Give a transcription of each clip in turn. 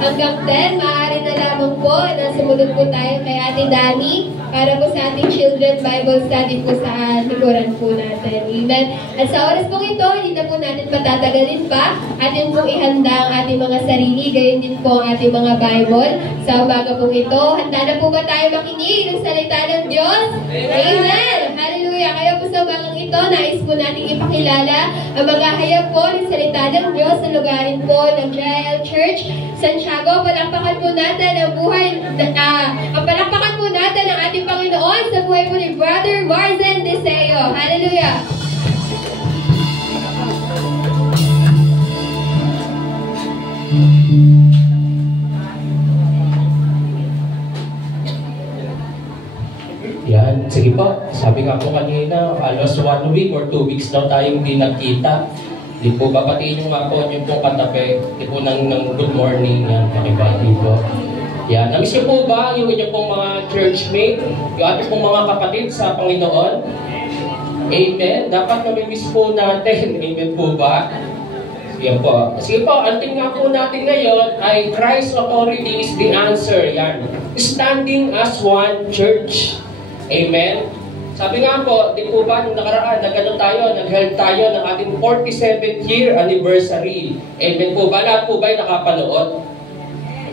hanggang 10, maaari na lamang po na sumunod po tayo kay Ate Dani para po sa ating Children Bible Study po sa likuran po natin. Amen. At sa oras pong ito, hindi na po natin patatagalin pa. Atin pong ihanda ang ating mga sarili, gayon din po ang ating mga Bible. Sa umaga pong ito, handa na po ba tayo makinig ng salita ng Diyos? Amen! Hallelujah! Kaya po sa umagang ito, nais po natin ipakilala ang mga hayag po ng salita ng Diyos sa lugarin po ng JL Church, Santiago. Palakpakan po natin ang buhay, palakpakan po natin ang ating Panginoon sa buhay po ni Brother Marzen Deseo. Hallelujah! Yan, sige po. Sabi nga po kanina, alos 1 week or 2 weeks daw tayong hindi nagkita. Di po ba patiin yung nga po yung pong katabi? Di po ng good morning yan, pakibati po. Yan, namiss niyo po ba yung inyong pong mga churchmate? Yung ating pong mga kapatid sa Panginoon? Amen. Dapat namimiss po natin. Amen po ba? Yan po. Sige po, ang tingnan po natin ngayon ay Christ's authority is the answer. Yan. Standing as one church. Amen. Sabi nga po, di po ba, nung nakaraan, nag-held tayo ng ating 47th year anniversary. Amen po ba? Lahat po ba'y nakapanood?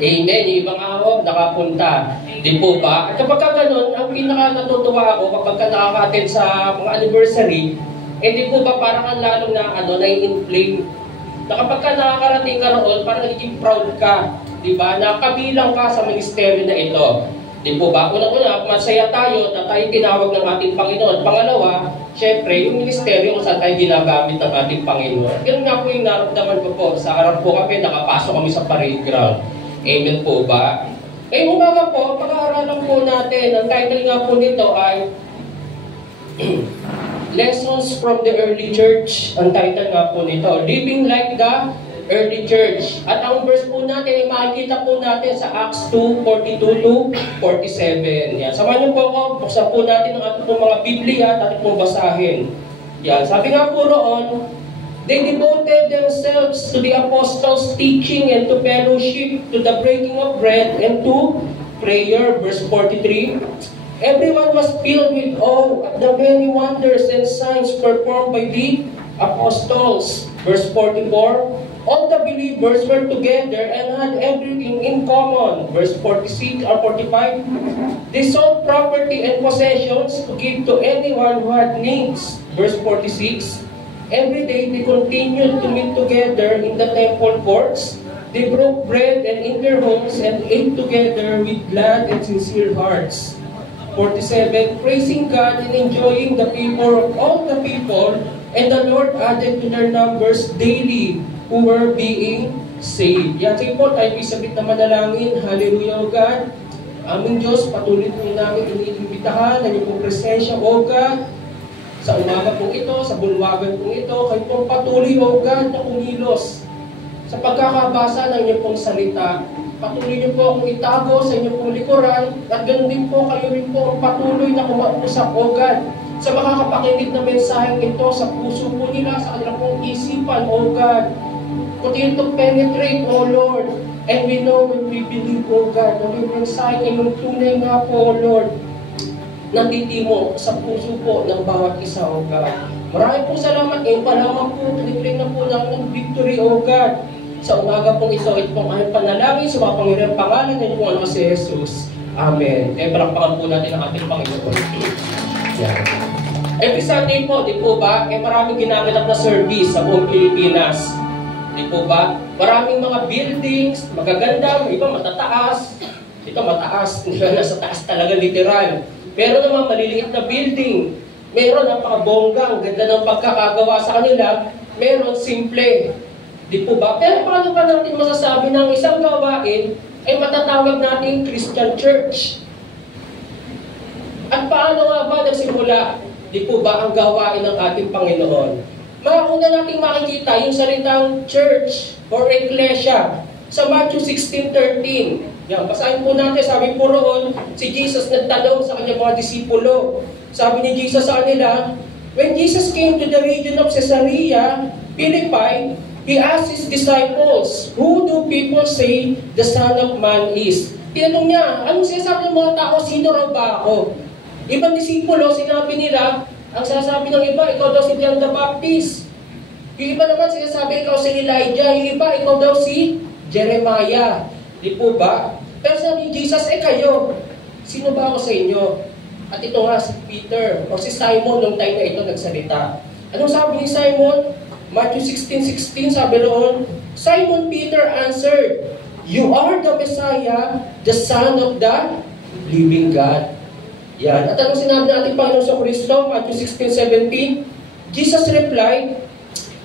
Amen. Yung ibang araw, nakapunta. Di po ba? At kapag ganun, ang pinaka-natutuwa ako kapag nakaka-attend sa mga anniversary, di po ba parang ang lalong na, nai-inflame. Na kapag nakakarating ka roon, parang nagiging proud ka. Di ba? Nakabilang ka sa ministeryo na ito. Di po ba? Unang-una, masaya tayo na tayo tinawag ng ating Panginoon. Pangalawa, syempre, yung ministeryo kung saan tayo ginagamit ng ating Panginoon. Ganun nga po yung naramdaman ko po. Sa harap po kami, nakapasok kami sa parade ground. Amen po ba? Umaga po, pag-aaralan po natin, ang title nga po nito ay Lessons from the Early Church. Ang title nga po nito, Living Like the Early Church. At ang verse po natin, ay makikita po natin sa Acts 2:42-47. Yan. Samahan niyo po ako, buksan po natin ang ating mga Biblia at ating pong basahin. Yan. Sabi nga po roon, they devoted themselves to the apostles' teaching and to fellowship, to the breaking of bread, and to prayer. Verse 43, everyone was filled with awe at the many wonders and signs performed by the apostles. Verse 44, all the believers were together and had everything in common. Verse 46 or 45, they sold property and possessions to give to anyone who had needs. Verse 46, every day they continued to meet together in the temple courts. They broke bread and in their homes and ate together with glad and sincere hearts. 47, praising God and enjoying the favor of all the people, and the Lord added to their numbers daily who were being saved. Yan, sige po, tayo pisabit na manalangin. Hallelujah, O God. Aming Diyos, patuloy po namin iniimbitahan na iyong presensya, O God. Sa umaga pong ito, sa bulwagan pong ito, kayo pong patuloy, O God, na kumilos. Sa pagkakabasa ng iyong pong salita, patuloy niyo po akong itago sa inyong pong likuran, at ganoon din po kayo rin po ang patuloy na kumausap, O God, sa makakapakinig na mensaheng ito sa puso po nila, sa kanilang pong isipan, O God. Continue to penetrate, O Lord. And we know when we believe, O God, na may mensahe kayong tunay nga po, O Lord, nanditimo sa puso po ng bawat isa, O God. Maraming po salamat. Ngayon pa lamang po, declare na po ng victory, O God. Sa umaga pong ito pong aming panalangin sa mga Panginoon pangalan ng pong si Jesus. Amen. Palakpakan po natin ang ating Panginoon. Yan. Every Sunday po, di po ba, maraming ginaganap na service sa buong Pilipinas. Di po ba? Maraming mga buildings, magaganda, iba matataas. Ito mataas, nasa taas talaga literal. Meron naman maliliit na building. Meron napakabonggang, ganda ng pagkakagawa sa kanila. Meron simple. Di po ba? Pero paano ba natin masasabi ng isang gawain ay matatawag natin Christian Church? At paano nga ba nagsimula? Di po ba ang gawain ng ating Panginoon? Mauna nating makikita yung salitang church or ecclesia sa Matthew 16:13. Yan, basahin po natin. Sabi po roon, si Jesus nagtanong sa kanyang mga disipulo. Sabi ni Jesus sa kanila, when Jesus came to the region of Caesarea Philippi, He asked his disciples, "Who do people say the Son of Man is?" Tinanong niya, anong sinasabi ng mga tao, sino raw ba ako? Ibang disipulo, sinabi nila, ang sasabi ng iba, ikaw daw si John the Baptist. Yung iba naman sinasabi, ikaw si Elijah. Yung iba, ikaw daw si Jeremiah. Di po ba? Pero sabi ni Jesus, kayo, sino ba ako sa inyo? At ito nga si Peter, o si Simon, nung time na ito nagsalita. Anong sabi ni Simon? Matthew 16:16, sabi roon, Simon Peter answered, "You are the Messiah, the Son of the living God." Yan. At anong sinabi natin Panginoon sa Kristo? Matthew 16:17, Jesus replied,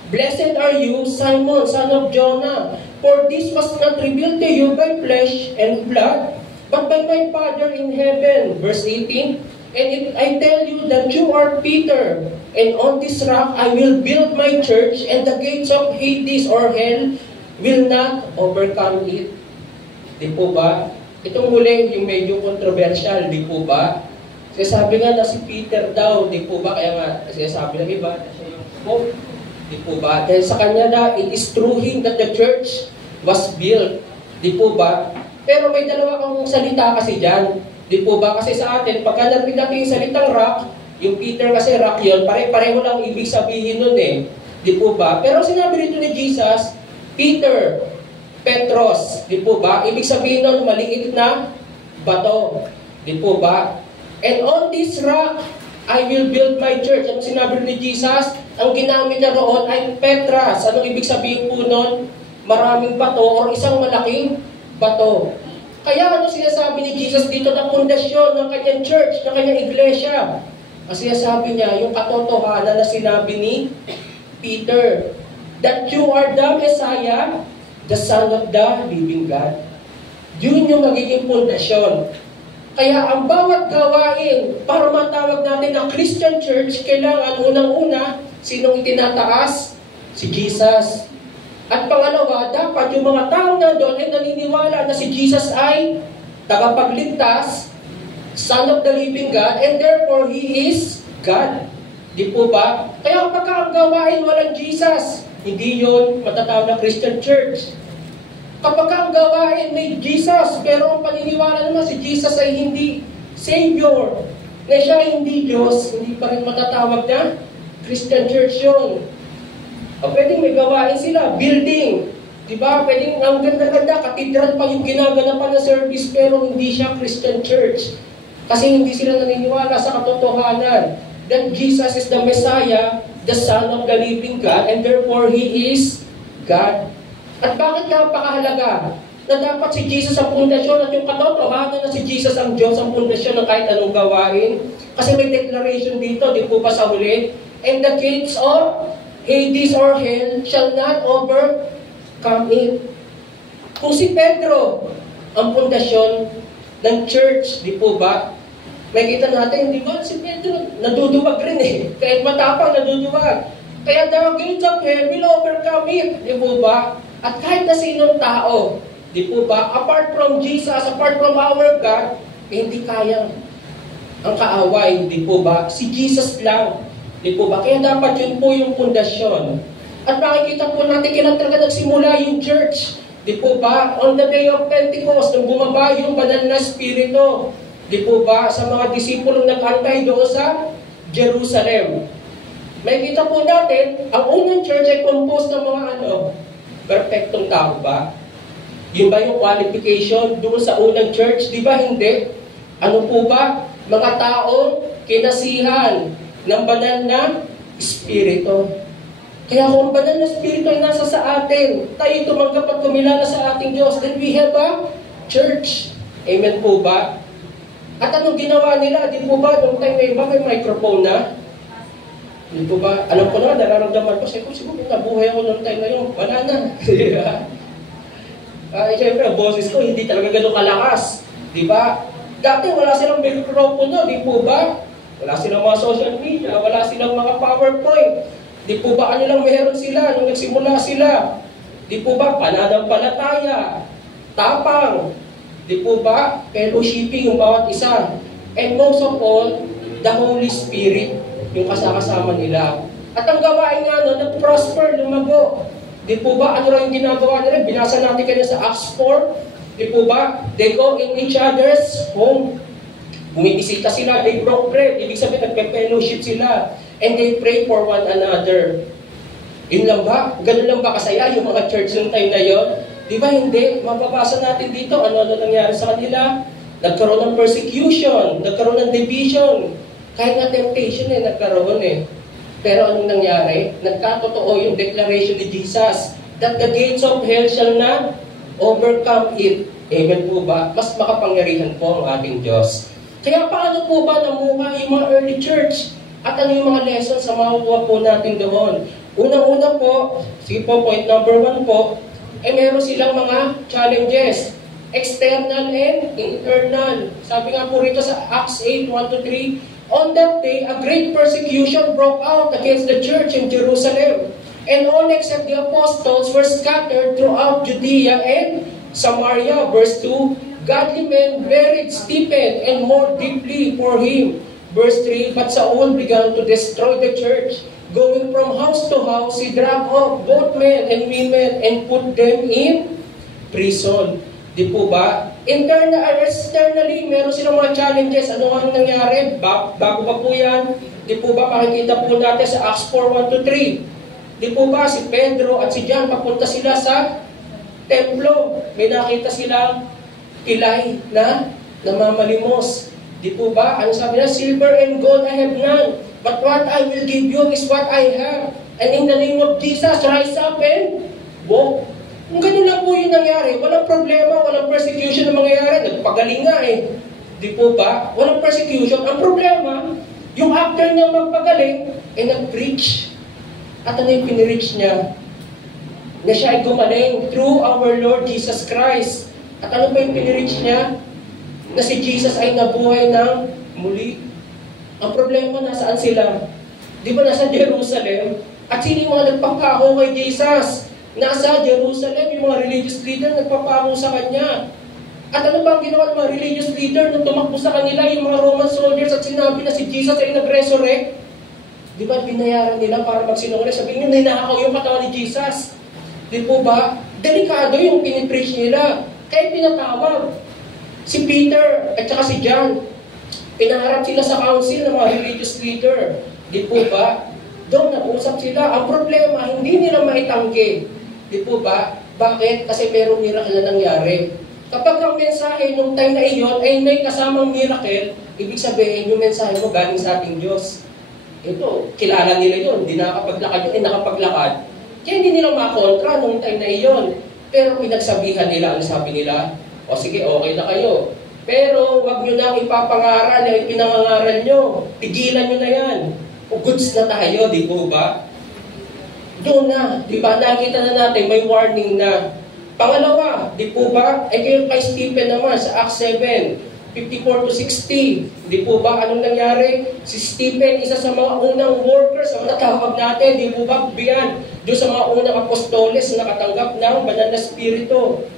"Blessed are you, Simon, son of Jonah, for this was not revealed to you by flesh and blood, but by my Father in heaven." Verse 18, "And if I tell you that you are Peter, and on this rock I will build my church, and the gates of Hades or hell will not overcome it." Di po ba? Itong huli, yung medyo controversial, di po ba? Sabi nga na si Peter daw, di po ba? Kaya nga, sabi ng iba, na siya yung Pope. Di po ba? Dahil sa kanya na, it is through him that the church was built. Di po ba? Pero may dalawa kang salita kasi dyan. Di po ba? Kasi sa atin, pagka narinig natin yung salitang rock, yung Peter kasi rock yun, pare-pareho lang ibig sabihin nun eh. Di po ba? Pero sinabi rito ni Jesus, Peter, Petros, di po ba? Ibig sabihin nun, maliit na bato. Di po ba? And on this rock, I will build my church. Ano sinabi ni Jesus? Ang ginamit na roon ay Petras. Anong ibig sabihin po nun? Maraming bato o isang malaking bato. Kaya ano sinasabi ni Jesus dito na pundasyon ng kanyang church, ng kanyang iglesia? Ang sinasabi niya, yung katotohanan na sinabi ni Peter, that you are the Messiah, the Son of the living God. Yun yung magiging pundasyon. Kaya ang bawat gawain para matawag natin ang Christian Church, kailangan unang-una, sinong itinataas? Si Jesus. At pangalawa, dapat yung mga tao na doon ay naniniwala na si Jesus ay tagapagligtas, Son of the living God, and therefore He is God. Di po ba? Kaya kapag ang gawain walang Jesus, hindi yun matatawag na Christian Church. Kapag ang gawain may Jesus, pero ang paniniwala naman si Jesus ay hindi Savior, na siya ay hindi Diyos, hindi pa rin matatawag na Christian Church yun. O pwedeng may gawain sila, building. Diba? Pwedeng ang ganda-ganda, katedral pa yung ginaganapan na service, pero hindi siya Christian Church. Kasi hindi sila naniniwala sa katotohanan that Jesus is the Messiah, the Son of the living God, and therefore He is God. At bakit napakahalaga na dapat si Jesus ang pundasyon at yung katotohanan na si Jesus ang Diyos ang pundasyon ng kahit anong gawain? Kasi may declaration dito, di po ba sa huli? And the gates of Hades or hell shall not overcome it. Kung si Pedro ang pundasyon ng church, di po ba? May kita natin, di ba? Si Pedro, naduduwag rin eh. Kahit matapang, naduduwag. Kaya the gates of hell will overcome it, di po ba? At kahit na sinong tao, di po ba? Apart from Jesus, apart from our God, hindi kayang ang kaaway, di po ba? Si Jesus lang, di po ba? Kaya dapat yun po yung pundasyon. At makikita po natin, kailan talaga nagsimula yung church. Di po ba? On the day of Pentecost, nung bumaba yung banal na Espiritu, di po ba? Sa mga disipulong nag-antay doon sa Jerusalem. May kita po natin, ang unang church ay composed ng mga perfectong tao ba? Yun ba yung qualification doon sa unang church? Di ba hindi? Ano po ba? Mga taong kinasihan ng banal na Espiritu. Kaya kung banal na Espiritu ay nasa sa atin, tayo tumanggap at kumilala sa ating Diyos, then we have a church. Amen po ba? At anong ginawa nila? Di po ba? Noong time na iba, may microphone na? Di po ba? Alam ko na, nararamdaman ko. Siguro nabuhay ako noong time na yun. Wala na. Siyempre, ang boses ko, hindi talaga gano'ng kalakas. Di ba? Dati wala silang microphone na, di po ba? Wala silang mga social media, wala silang mga PowerPoint. Di po ba ano lang meron sila nung nagsimula sila? Di po ba pananampalataya, tapang, di po ba fellowshipping yung bawat isa? And most of all, the Holy Spirit, yung kasama-sama nila. At ang gawain nga nag-prosper, lumago. Di po ba? Ano rin yung ginagawa nila? Binasa natin kanina sa Acts 4. Di po ba? They go in each other's home. Bumipisita sila, they broke bread. Ibig sabihin, nagpe-fellowship sila. And they pray for one another. Yun lang ba? Ganun lang ba kasaya yung mga church yung time na yun? Di ba hindi? Mababasa natin dito, ano nangyari sa kanila? Nagkaroon ng persecution, nagkaroon ng division. Kahit na temptation nagkaroon Pero anong nangyari? Nagkatotoo yung declaration ni Jesus that the gates of hell shall not overcome it. Amen po ba? Mas makapangyarihan po ang ating Diyos. Kaya paano po ba namuha yung mga early church? At ano yung mga lessons na makukuha po natin doon? Unang-una po, sige po, point number 1 po, meron silang mga challenges. External and internal. Sabi nga po rito sa Acts 8:1-3, on that day, a great persecution broke out against the church in Jerusalem. And all except the apostles were scattered throughout Judea and Samaria. Verse 2, godly men buried Stephen and more deeply for him. Verse 3, but Saul began to destroy the church. Going from house to house, he dragged off both men and women and put them in prison. Di po ba? Externally, meron silang mga challenges. Ano ang nangyari? Bago pa po yan, di po ba makikita po natin sa Acts 4:1-3. Di po ba si Pedro at si John papunta sila sa templo. May nakita silang pilay na namamalimos. Di po ba? Ano sabi niya? Silver and gold I have none. But what I will give you is what I have. And in the name of Jesus, rise up and walk. Kung ganun lang po yung nangyari, walang problema, walang persecution na mangyayari. Nagpagaling nga Di po ba? Walang persecution. Ang problema, yung after niya magpagaling, nag-preach. At ano yung pinreach niya? Na siya ay gumaling through our Lord Jesus Christ. At ano pa yung pinreach niya? Na si Jesus ay nabuhay ng muli. Ang problema, nasaan sila? Di ba nasa Jerusalem? At sino yung mga nagpapako kay Jesus? Nasa Jerusalem, yung mga religious leader nagpapako sa Kanya. At ano ba ang ginawa ng mga religious leader nung tumakbo sa kanila, yung mga Roman soldiers at sinabi na si Jesus ay nag-resurrect? Di ba binayaran nila para magsinungaling? Sabihin nyo, ninakaw yung katawan ni Jesus. Di po ba? Delikado yung pinipreach nila. Kaya pinatawag si Peter at saka si John. Pinaharap sila sa council ng mga religious leader. Di po ba? Doon nag-usap sila. Ang problema, hindi nila maitanggi. Di po ba? Bakit? Kasi merong miracle na nangyari. Kapag ang mensahe nung time na iyon ay may kasamang miracle, ibig sabihin yung mensahe mo galing sa ating Diyos. Ito, kilala nila yun. Hindi nakapaglakad yun, nakapaglakad. Kaya hindi nila makontra nung time na iyon. Pero pinagsabihan nila, ano sabi nila? O sige, okay na kayo. Pero wag nyo nang ipapangaral yung pinangangaral nyo. Pigilan nyo na yan. O goods na tayo, di po ba? Doon na, di ba? Nakita na natin, may warning na. Pangalawa, di po ba? Kayo kay Stephen naman sa Acts 7:54-60. Di po ba? Anong nangyari? Si Stephen, isa sa mga unang workers, ang natawag natin, di po ba? Biyan, doon sa mga unang apostoles na nakatanggap ng banal na spirito.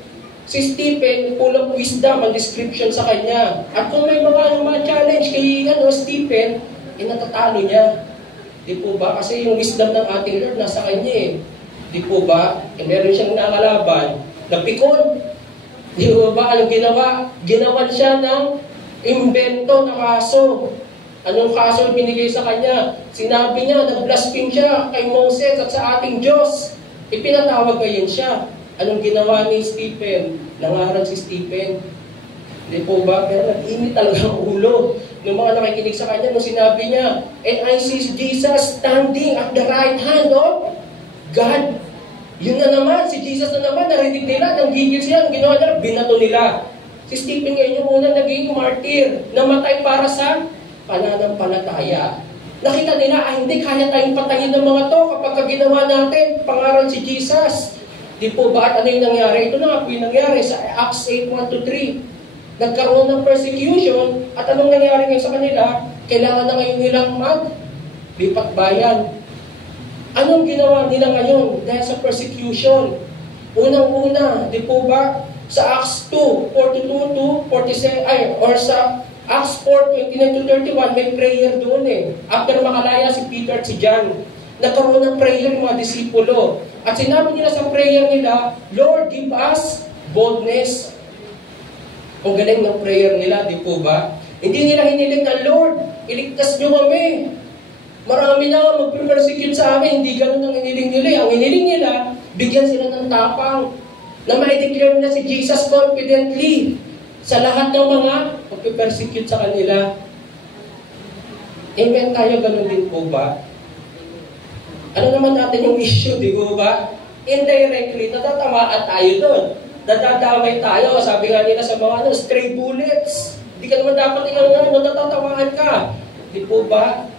Si Stephen, full of wisdom ang description sa kanya. At kung may mga challenge kay Stephen, natatalo niya. Di po ba? Kasi yung wisdom ng ating Lord nasa kanya Di po ba? Meron siyang nakalaban. Napikon. Di po ba? Anong ginawa? Ginawan siya ng imbento na kaso. Anong kaso binigay sa kanya? Sinabi niya, nag-blaspheme siya kay Moses at sa ating Diyos. Ipinatawag ngayon siya. Anong ginawa ni Stephen? Nangaral si Stephen. Hindi po ba? Pero nag-init talaga ang ulo ng mga nakikinig sa kanya nung sinabi niya, and I see Jesus standing at the right hand of God. Yun na naman, si Jesus na naman, narinig nila, nanggigil sila, ang ginawa nila, binato nila. Si Stephen ngayon yung unang naging martyr, namatay para sa pananampalataya. Nakita nila, hindi kaya tayong patayin ng mga to kapag ginawa natin, pangaral si Jesus. Di po ba? At ano yung nangyari? Ito na nga po yung nangyari sa Acts 8:1-3. Nagkaroon ng persecution at anong nangyari ngayon sa kanila? Kailangan na ngayon nilang lipat bayan. Anong ginawa nila ngayon dahil sa persecution? Unang-una, di po ba? Sa Acts 2:42-47, or sa Acts 4:29-31, may prayer doon After makalaya si Peter at si John. nagkaroon ng prayer yung mga disipulo. At sinabi nila sa prayer nila, Lord, give us boldness. Ang galing ng prayer nila, di po ba? Hindi nila hiniling na, Lord, iligtas niyo kami. Marami na mag-persecute sa amin. Hindi ganun ang hiniling nila. Ang hiniling nila, bigyan sila ng tapang na ma-declare nila si Jesus confidently sa lahat ng mga mag-persecute sa kanila. Amen tayo, ganun din po ba? Ano naman natin yung issue, di po ba? Indirectly, natatamaan tayo doon. Natadamay tayo. Sabi nga nila sa mga stray bullets. Hindi ka naman dapat natatamaan ka. Di po ba?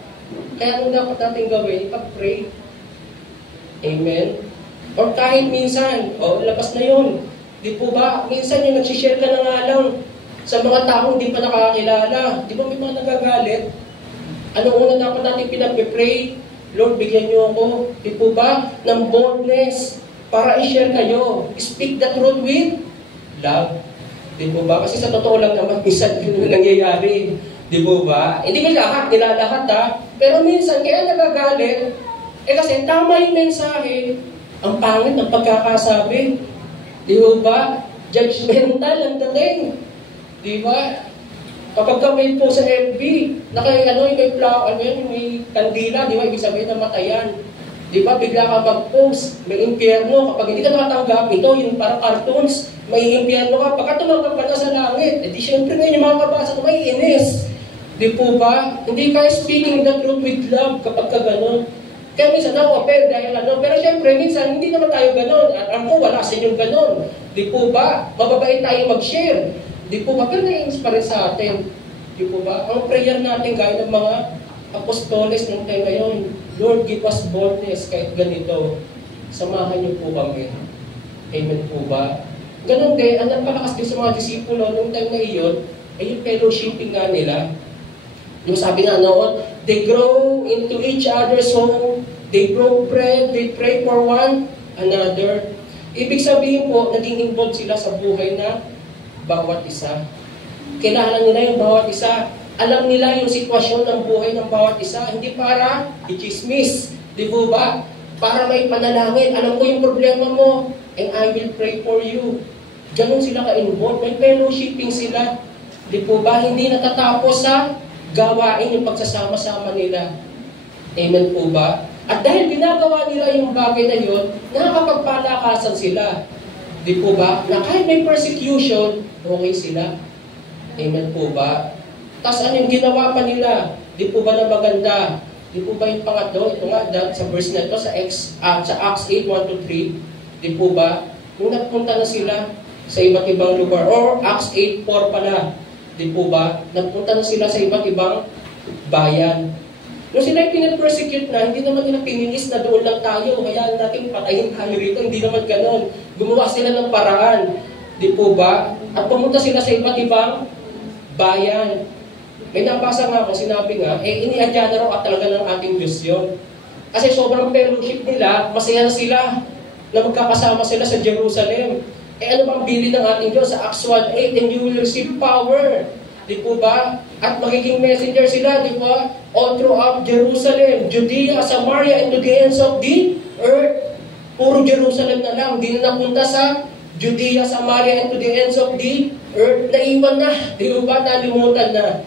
Kaya ano dapat natin gawin? Ipag-pray. Amen? Or kahit minsan, labas na yun. Di po ba? Minsan yung nagsishare ka na nga lang sa mga taong hindi pa nakakilala. Di ba may mga nagagalit? Ano una dapat natin pinag-pray? Lord, bigyan niyo ako. Di po ba? Ng boldness para i-share kayo. Speak the truth with love. Di po ba? Kasi sa totoo lang naman, minsan yun yung nangyayari. Di po ba? Hindi ko lahat, nilalahat ha. Pero minsan, kaya nagagalit, kasi tama yung mensahe, ang pangit ng pagkakasabi. Di ba? Judgmental ang dating. Di ba? Kapag ka may po sa FB, may kandila, di ba? Ibig sabihin na matayan. Di ba? Bigla ka mag-post, may impyerno. Kapag hindi ka nakatanggap, ito yung parang cartoons, may impyerno ka. Pagka tumanggap ka na sa langit, di syempre ngayon yung mga kabasa ko may inis. Di po ba? Hindi kayo speaking the truth with love kapag ka gano'n. Kaya minsan na-offer dahil pero syempre minsan hindi naman tayo gano'n. At ako wala sa inyong gano'n. Di po ba? Mababait tayo mag-share. Di po ba? Pero na-inspire sa atin. Di po ba? Ang prayer natin gaya ng mga apostoles ng tayo ngayon, Lord, give us boldness kahit ganito. Samahan niyo po kami. Amen po ba? Ganon din, ang napalakas din sa mga disipulo nung time na iyon, ay yung fellowshipping nga nila. Yung sabi nga noon, they grow into each other's home, they broke bread, they pray for one another. Ibig sabihin po, naging involved sila sa buhay na bawat isa. Kilala nila yung bawat isa. Alam nila yung sitwasyon ng buhay ng bawat isa. Hindi para i-chismis. Di po ba? Para may panalangin. Alam ko yung problema mo, and I will pray for you. Ganon sila ka-involved. May fellowshipping sila. Di po ba? Hindi natatapos sa gawain yung pagsasama-sama nila. Amen po ba? At dahil ginagawa nila yung bagay na yun, nakakapagpalakasan sila. Di po ba? Na kahit may persecution, okay sila. Amen po ba? Tapos ano yung ginawa pa nila? Di po ba na maganda? Di po ba yung pangatlo? Ito nga, sa verse na ito, sa Acts 8, 1-3. Di po ba? Yung nagpunta na sila sa iba't ibang lugar. Or Acts 8, 4 pala. Di po ba? Nagpunta na sila sa iba't ibang bayan. Nung sila pinapersecute na, hindi naman nila pinilis na doon lang tayo, kaya natin patayin tayo rito. Hindi naman ganon. Gumawa sila ng paraan. Di po ba? At pumunta sila sa iba't ibang bayan. May nabasa nga ako, sinabi nga, iniadya na raw at talaga ng ating Diyos yun. Kasi sobrang fellowship nila, masaya na sila na magkakasama sila sa Jerusalem. Ano bang bilin ng ating Diyos sa Acts 1:8, and you will receive power. Di po ba? At magiging messenger sila, di ba? All throughout Jerusalem, Judea, Samaria, and to the ends of the earth. Puro Jerusalem na lang. Di na napunta sa Judea, Samaria, and to the ends of the earth. Naiwan na. Di ba? Nalimutan na.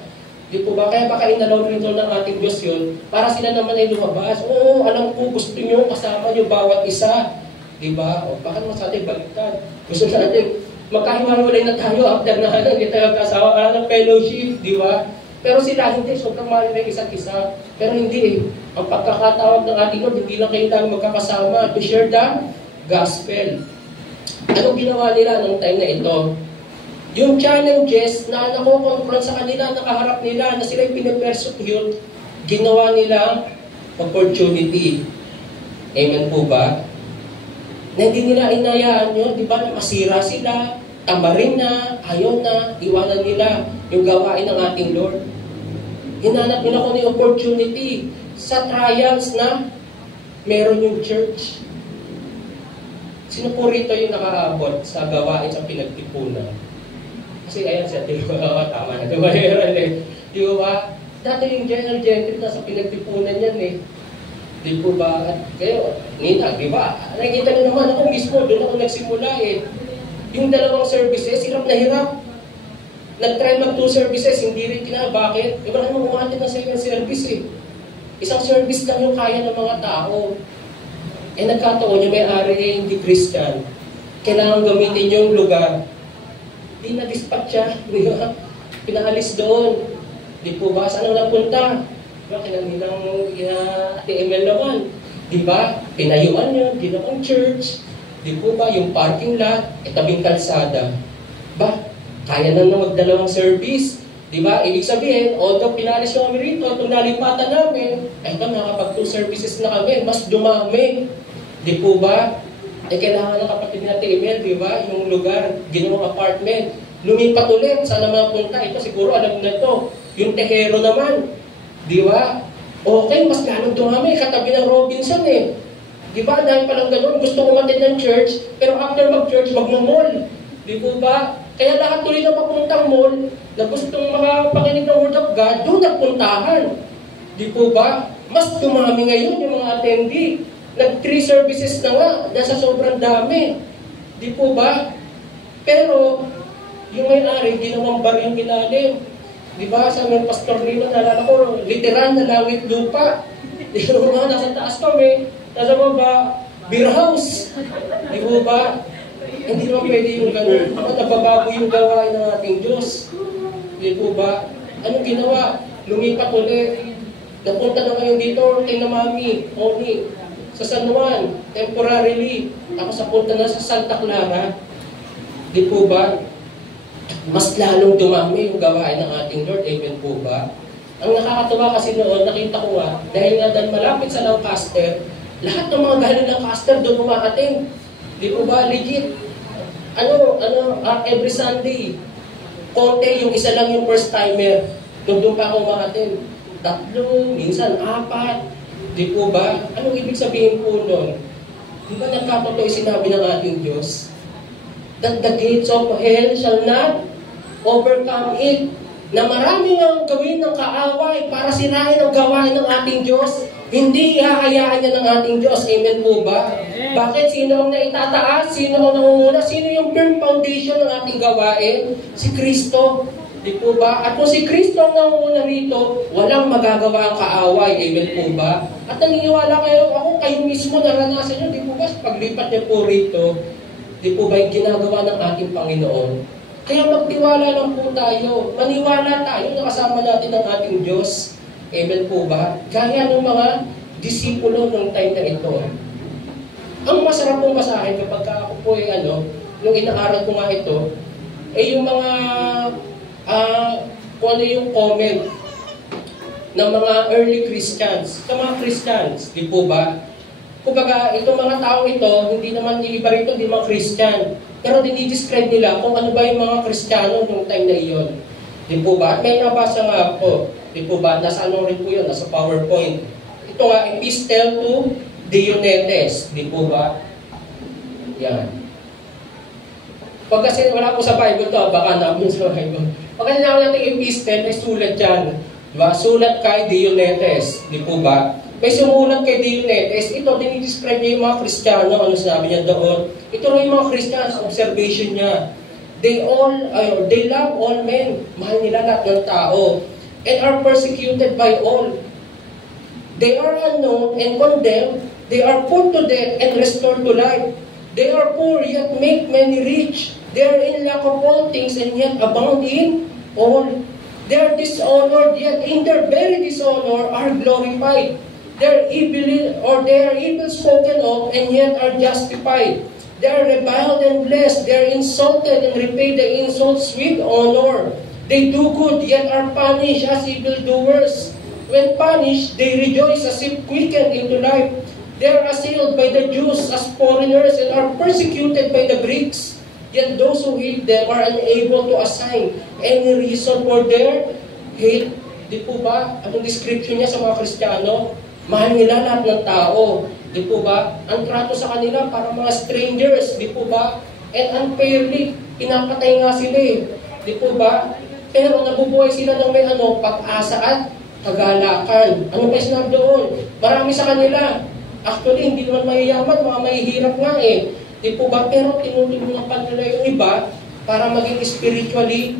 Di po ba? Kaya baka inalaw rin ng ating Diyos yun para sila naman ay lumabas. Oo, alam ko, gusto nyo kasama nyo bawat isa. Di ba? O bakit mo sa atin baliktad? Gusto natin magkahiwalay na tayo after na hindi tayo kasawa ng fellowship, di ba? Pero sila hindi, sobrang mahal na isa't isa. Pero hindi ang pagkakatawag ng ating Lord, hindi lang kayo tayo magkakasama to share the gospel. Anong ginawa nila nung time na ito? Yung challenges na nakukonfront sa kanila, nakaharap nila, na sila yung pinapersecute, ginawa nila opportunity. Amen po ba? Na hindi nila inayaan yun, di ba, na masira sila, tambarin na, ayaw na, iwanan nila yung gawain ng ating Lord. Hinanap nila kung yung opportunity sa trials na meron yung church. Sino po rito yung nakaabot sa gawain sa pinagtipunan? Kasi ayan siya, di ba, tama na, di ba, di ba, dati yung General Gentry na sa pinagtipunan yan eh. Di po ba? At kayo, Nina, di ba? Nakikita niyo naman ako mismo, doon ako nagsimula eh. Yung dalawang services, hirap na hirap. Nag-try mag 2 services, hindi rin bakit? Wala namang umatin ng second service eh. Isang service lang yung kaya ng mga tao. Eh nagkataon yung may-ari eh, hindi Christian. Kailangan gamitin yung lugar. Di na-dispatch siya. Di ba? Pinaalis doon. Di po ba? Saan ang napunta? Diba? Kinaminang TML naman. Di ba? Pinayuan yun. Ginawang church. Di po ba? Yung parking lot, tabing kalsada. Ba? Kaya na magdalawang service. Di ba? Ibig sabihin, although pinalis yung kami rito, itong nalipatan namin, ito nakapag 2 services na kami, mas dumami. Di po ba? Eh kailangan ng kapatid na TML, di ba? Yung lugar, ginawang apartment. Lumipat ulit, saan naman punta? Ito siguro alam na ito. Yung Tejero naman, di ba? Okay, mas lalong dumami, katabi ng Robinson eh. Di ba? Dahil palang ganun, gusto umatid ng church, pero after mag-church, mag-mall. Di po ba? Kaya lahat tuloy na papuntang mall, na gustong makapakinig ng Word of God, doon nagpuntahan. Di po ba? Mas dumami ngayon yung mga attendee. Nag 3 services na nga, nasa sobrang dami. Di po ba? Pero, yung may-ari, ginawang bar yung ilalim. Di ba? Sa mga pastor nila, nalala ko, literal na langit lupa. Di po ba? Nasa taas kami, nasa baba, beer house. Di po ba? Hindi naman pwede yung gano'n. Nababago yung gawain ng ating Diyos. Di po ba? Anong ginawa? Lumipat ulit. Napunta na ngayon dito, tingnan mami, Oni, sa San Juan, temporarily. Tapos napunta na sa Santa Clara. Di po ba? Mas lalong dumami yung gawain ng ating Lord. Amen po ba? Ang nakakatawa kasi noon, nakita ko nga, dahil malapit sa Lancaster, lahat ng mga galing Lancaster doon umaating. Di po ba? Legit. Every Sunday, konti, yung isa lang yung first timer. Doon pa ako umaating. 3, minsan 4. Di po ba? Anong ibig sabihin po nun? Di ba nagkatotoo yung sinabi ng ating Diyos? That the gates of hell shall not overcome it. Na maraming ang gawin ng kaaway para sirain ang gawain ng ating Diyos. Hindi ihahayaan niya ng ating Diyos. Amen po ba? Bakit? Sino ang naitataas? Sino ang nangunguna? Sino yung firm foundation ng ating gawain? Si Kristo. Di po ba? At kung si Kristo ang nangunguna rito, walang magagawa ang kaaway. Amen po ba? At naniniwala kayo mismo naranasan nyo. Di po ba? Paglipat niyo po rito, di po ba yung ginagawa ng ating Panginoon? Kaya magtiwala lang po tayo. Maniwala tayo na kasama natin ang ating Diyos. Amen po ba? Gaya ng mga disipulo ng time na ito. Ang masarap pong basahin kapag ako po nung inaaral ko nga ito, yung mga kung ano yung comment ng mga early Christians, sa mga Christians, di po ba? Kumbaga, itong mga tao ito, hindi naman iba rito, hindi mga Christian. Pero dinidescribe nila kung ano ba yung mga Kristiyano nung time na iyon. Di po ba? At may nabasa nga ako. Di po ba? Nasa ano rin po yun? Nasa PowerPoint. Ito nga, Epistle to Dionetes. Di po ba? Yan. Pag kasi wala po sa Bible to, baka namin sa Bible. Pag kasi natin Epistle, may sulat dyan. Diba? Sulat kay Dionetes. Di po ba? May sumulat kay Dionetes. Ito, dinidescribe niya yung mga Kristiyano. Ano sabi niya doon? Ito rin yung mga Kristiyano. Observation niya. They love all men. Mahal nila lahat ng tao. And are persecuted by all. They are unknown and condemned. They are put to death and restored to life. They are poor yet make many rich. They are in lack of all things and yet abound in all. They are dishonored yet in their very dishonor are glorified. They are evil spoken of and yet are justified. They are reviled and blessed. They are insulted and repay the insults with honor. They do good, yet are punished as evildoers. When punished, they rejoice as if quickened into life. They are assailed by the Jews as foreigners and are persecuted by the Greeks. Yet those who hate them are unable to assign any reason for their hate. Di po ba? Anong description niya sa mga Kristiyano? Mahal nila lahat ng tao. Di po ba? Ang trato sa kanila para mga strangers. Di po ba? And unfairly, pinapatay nga sila eh. Di po ba? Pero nabubuhay sila ng may pag-asa at kagalakan. Ano pa sinabi doon? Marami sa kanila. Actually, hindi naman mayayaman, mga mahihirap nga eh. Di po ba? Pero tinutulungan nila yung iba para maging spiritually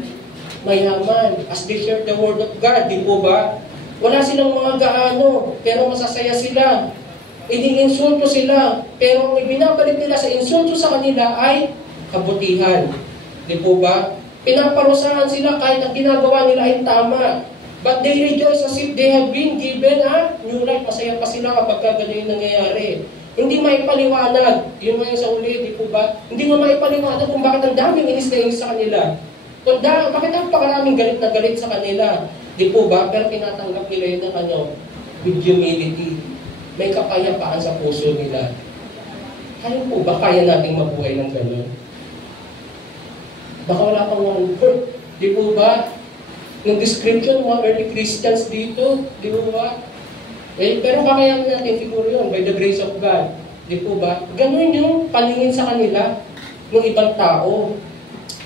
mayaman. As they share the word of God, di po ba? Wala silang mga gaano, pero masasaya sila. Iniinsulto sila, pero ang ibinabalik nila sa insulto sa kanila ay kabutihan. Di po ba? Pinaparusahan sila kahit ang ginagawa nila ay tama. But they rejoice as if they have been given a new life. Masaya pa sila kapag ganyan yung nangyayari. Hindi maipaliwanag. Yun nga yung sa uli, di po ba? Hindi nga maipaliwanag kung bakit ang daming inis na inis sa kanila. Kung bakit ang pakaraming galit na galit sa kanila. Di po ba? Pero tinatanggap nila yun ng with humility. May kapayapaan sa puso nila. Kaya po ba kaya nating mabuhay ng gano'n? Baka wala pang one-word. Di po ba? Yung description, mga early Christians dito, di po ba? Pero kakayanin natin siguro yun, by the grace of God. Di po ba? Ganun yung paningin sa kanila ng ibang tao.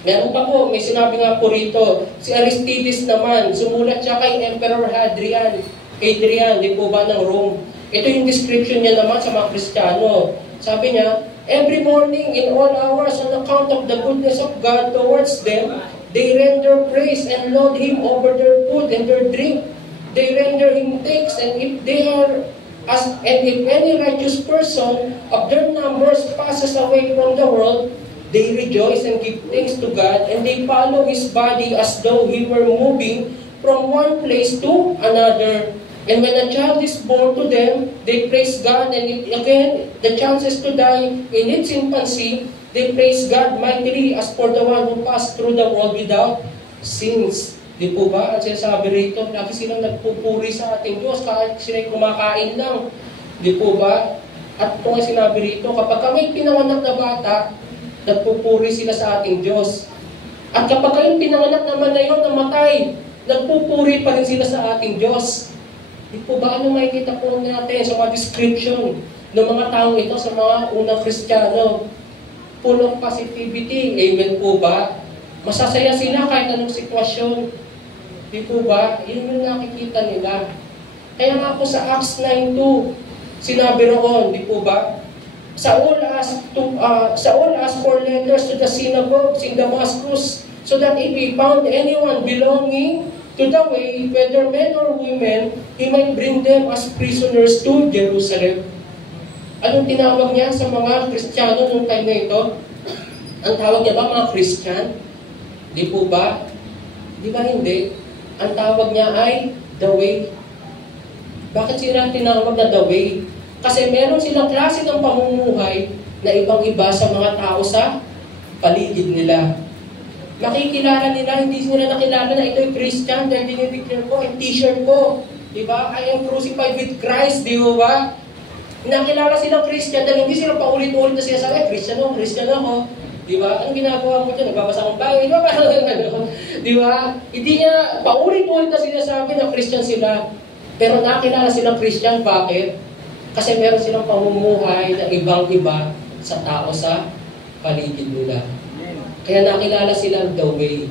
Meron pa po, may sinabi nga po rito, si Aristides naman, sumulat siya kay Emperor Hadrian, di po ba, ng Rome. Ito yung description niya naman sa mga Kristiyano. Sabi niya, every morning in all hours on account of the goodness of God towards them, they render praise and laud Him over their food and their drink. They render Him thanks, and if any righteous person of their numbers passes away from the world, they rejoice and give thanks to God, and they follow His body as though He were moving from one place to another. And when a child is born to them, they praise God, and if again the chances to die in its infancy, they praise God mightily as for the one who passed through the world without sins. Di po ba? At sinasabi rito, lagi silang nagpupuri sa ating Diyos kahit sila'y kumakain lang. Di po ba? At kung sinabi rito, kapag may pinanganak na bata, nagpupuri sila sa ating Diyos. At kapag yung pinanganak naman na yun namatay, nagpupuri pa rin sila sa ating Diyos. Di po ba? Ano makikita po natin sa mga description ng mga taong ito sa mga unang Kristiyano? Full of positivity. Amen po ba? Masasaya sila kahit anong sitwasyon. Di po ba? Yun yung nakikita nila. Kaya nga po sa Acts 9:2, sinabi roon, di po ba? Saul asked for letters to the synagogues in Damascus, so that if he found anyone belonging to the way, whether men or women, he might bring them as prisoners to Jerusalem. Anong tinawag niya sa mga Kristiyano noong time na ito? Ang tawag niya ba mga Christian? Di po ba? Di ba hindi? Ang tawag niya ay the way. Bakit sila tinawag na the way? Kasi meron silang klase ng pamumuhay na ibang-iba sa mga tao sa paligid nila. Makikilala nila, hindi nila nakilala na ito'y Christian dahil dinideclare ko, ang t-shirt ko. Di ba? I am crucified with Christ, di ba? Nakilala silang Christian dahil hindi sila paulit-ulit na sinasabi, Christian ako. Di ba? Anong ginagawa mo dyan? Nagbabasa akong Bible. Di ba? Di ba? Hindi niya paulit-ulit na sinasabi na Christian sila. Pero nakilala silang Christian. Bakit? Kasi meron silang pamumuhay na ibang-iba sa tao sa paligid nila. Kaya nakilala silang the way.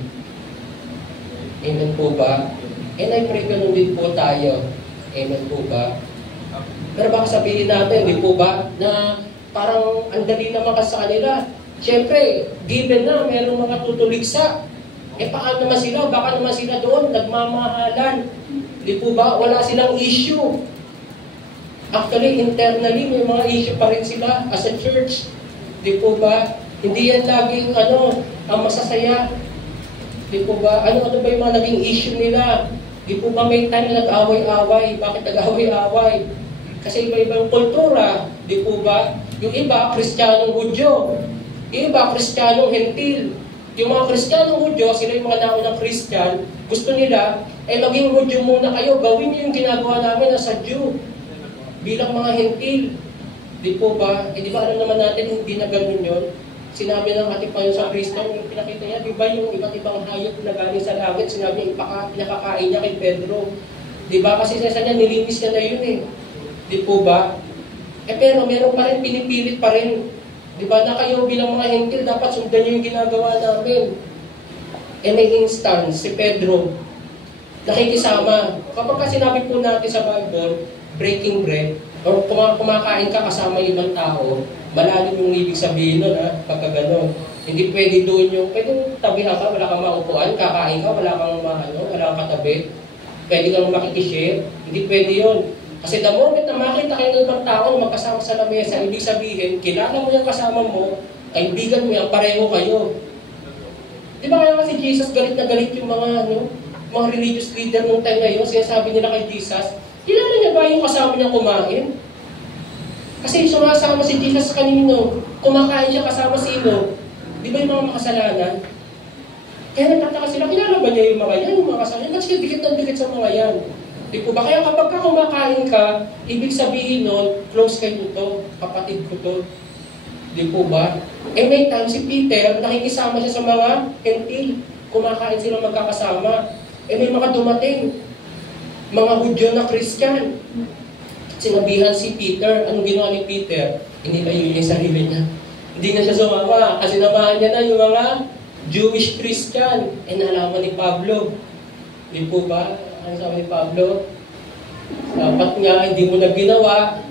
Amen po ba? And I pray ganun din po tayo. Amen po ba? Pero baka sabihin natin, di po ba, na parang ang dali naman kasi sa kanila. Siyempre, given na, merong mga tutuligsa. Paano naman sila? Baka naman sila doon, nagmamahalan. Di po ba? Wala silang issue. Actually, internally, may mga issue pa rin sila as a church. Di po ba? Hindi yan laging, ang masasaya. Di po ba? Ano ba yung mga naging issue nila? Di po ba may time na nag-away-away? Bakit nag-away-away? Kasi iba-ibang kultura. Di po ba? Yung iba, Kristiyanong Hudyo. Yung iba, Kristiyanong Hentil. Yung mga Kristiyanong Hudyo, sila yung mga naunang Kristiyan, gusto nila, maging Hudyo muna kayo, gawin niyo yung ginagawa namin as a Jew. Bilang mga Hentil. Di po ba? Di ba alam naman natin, hindi na ganun yun? Sinabi ng ating Panginoon sa Kristo, yung pinakita niya, di ba yung iba't ibang hayop na galing sa langit, sinabi niya, pinakakain niya kay Pedro. Di ba? Kasi sa niya, nilinis niya na yun eh. Di po ba? Pero meron pa rin, pinipilit pa rin. Di ba na kayo bilang mga Hentil, dapat sundan niyo yung ginagawa namin. May instance, si Pedro. nakikisama. Kapag ka sinabi po natin sa Bible, breaking bread, o kumakain ka kasama yung ibang tao, malalim yung ibig sabihin nun, ha? Pagka gano'n. Hindi pwede doon yung, pwede tabihan ka, wala kang maupuan, kakain ka, wala kang katabi, pwede kang makikishare, hindi pwede yun. Kasi the moment na makita kayo ng ibang tao na magkasama sa lamesa, ibig sabihin, kilala mo yung kasama mo, kaibigan mo yan, pareho kayo. Di ba kaya kasi Jesus, galit na galit yung mga religious leader nung time na yun, sinasabi nila kay Jesus, kilala niya ba yung kasama niya kumain? Kasi sumasama si Jesus kanino, kumakain siya kasama sino? Di ba yung mga makasalanan? Kaya nagtataka sila, kilala ba niya yung mga yan, yung mga kasalanan? Ba't siya dikit na dikit sa mga yan? Di po ba? Kaya kapag ka kumakain ka, ibig sabihin nun, close kayo to, kapatid ko to. Di po ba? May time si Peter, nakikisama siya sa mga hentil. Kumakain sila magkakasama. May mga dumating, mga Hudyo na Christian. Sinabihan si Peter, anong ginawa ni Peter? Hindi tayo yung sarili niya. Hindi na siya sumama, kasi namahan niya na yung mga Jewish Christian. Nalaman ni Pablo. Di po ba? Ano sabi ni Pablo? Dapat nga, hindi mo na ginawa,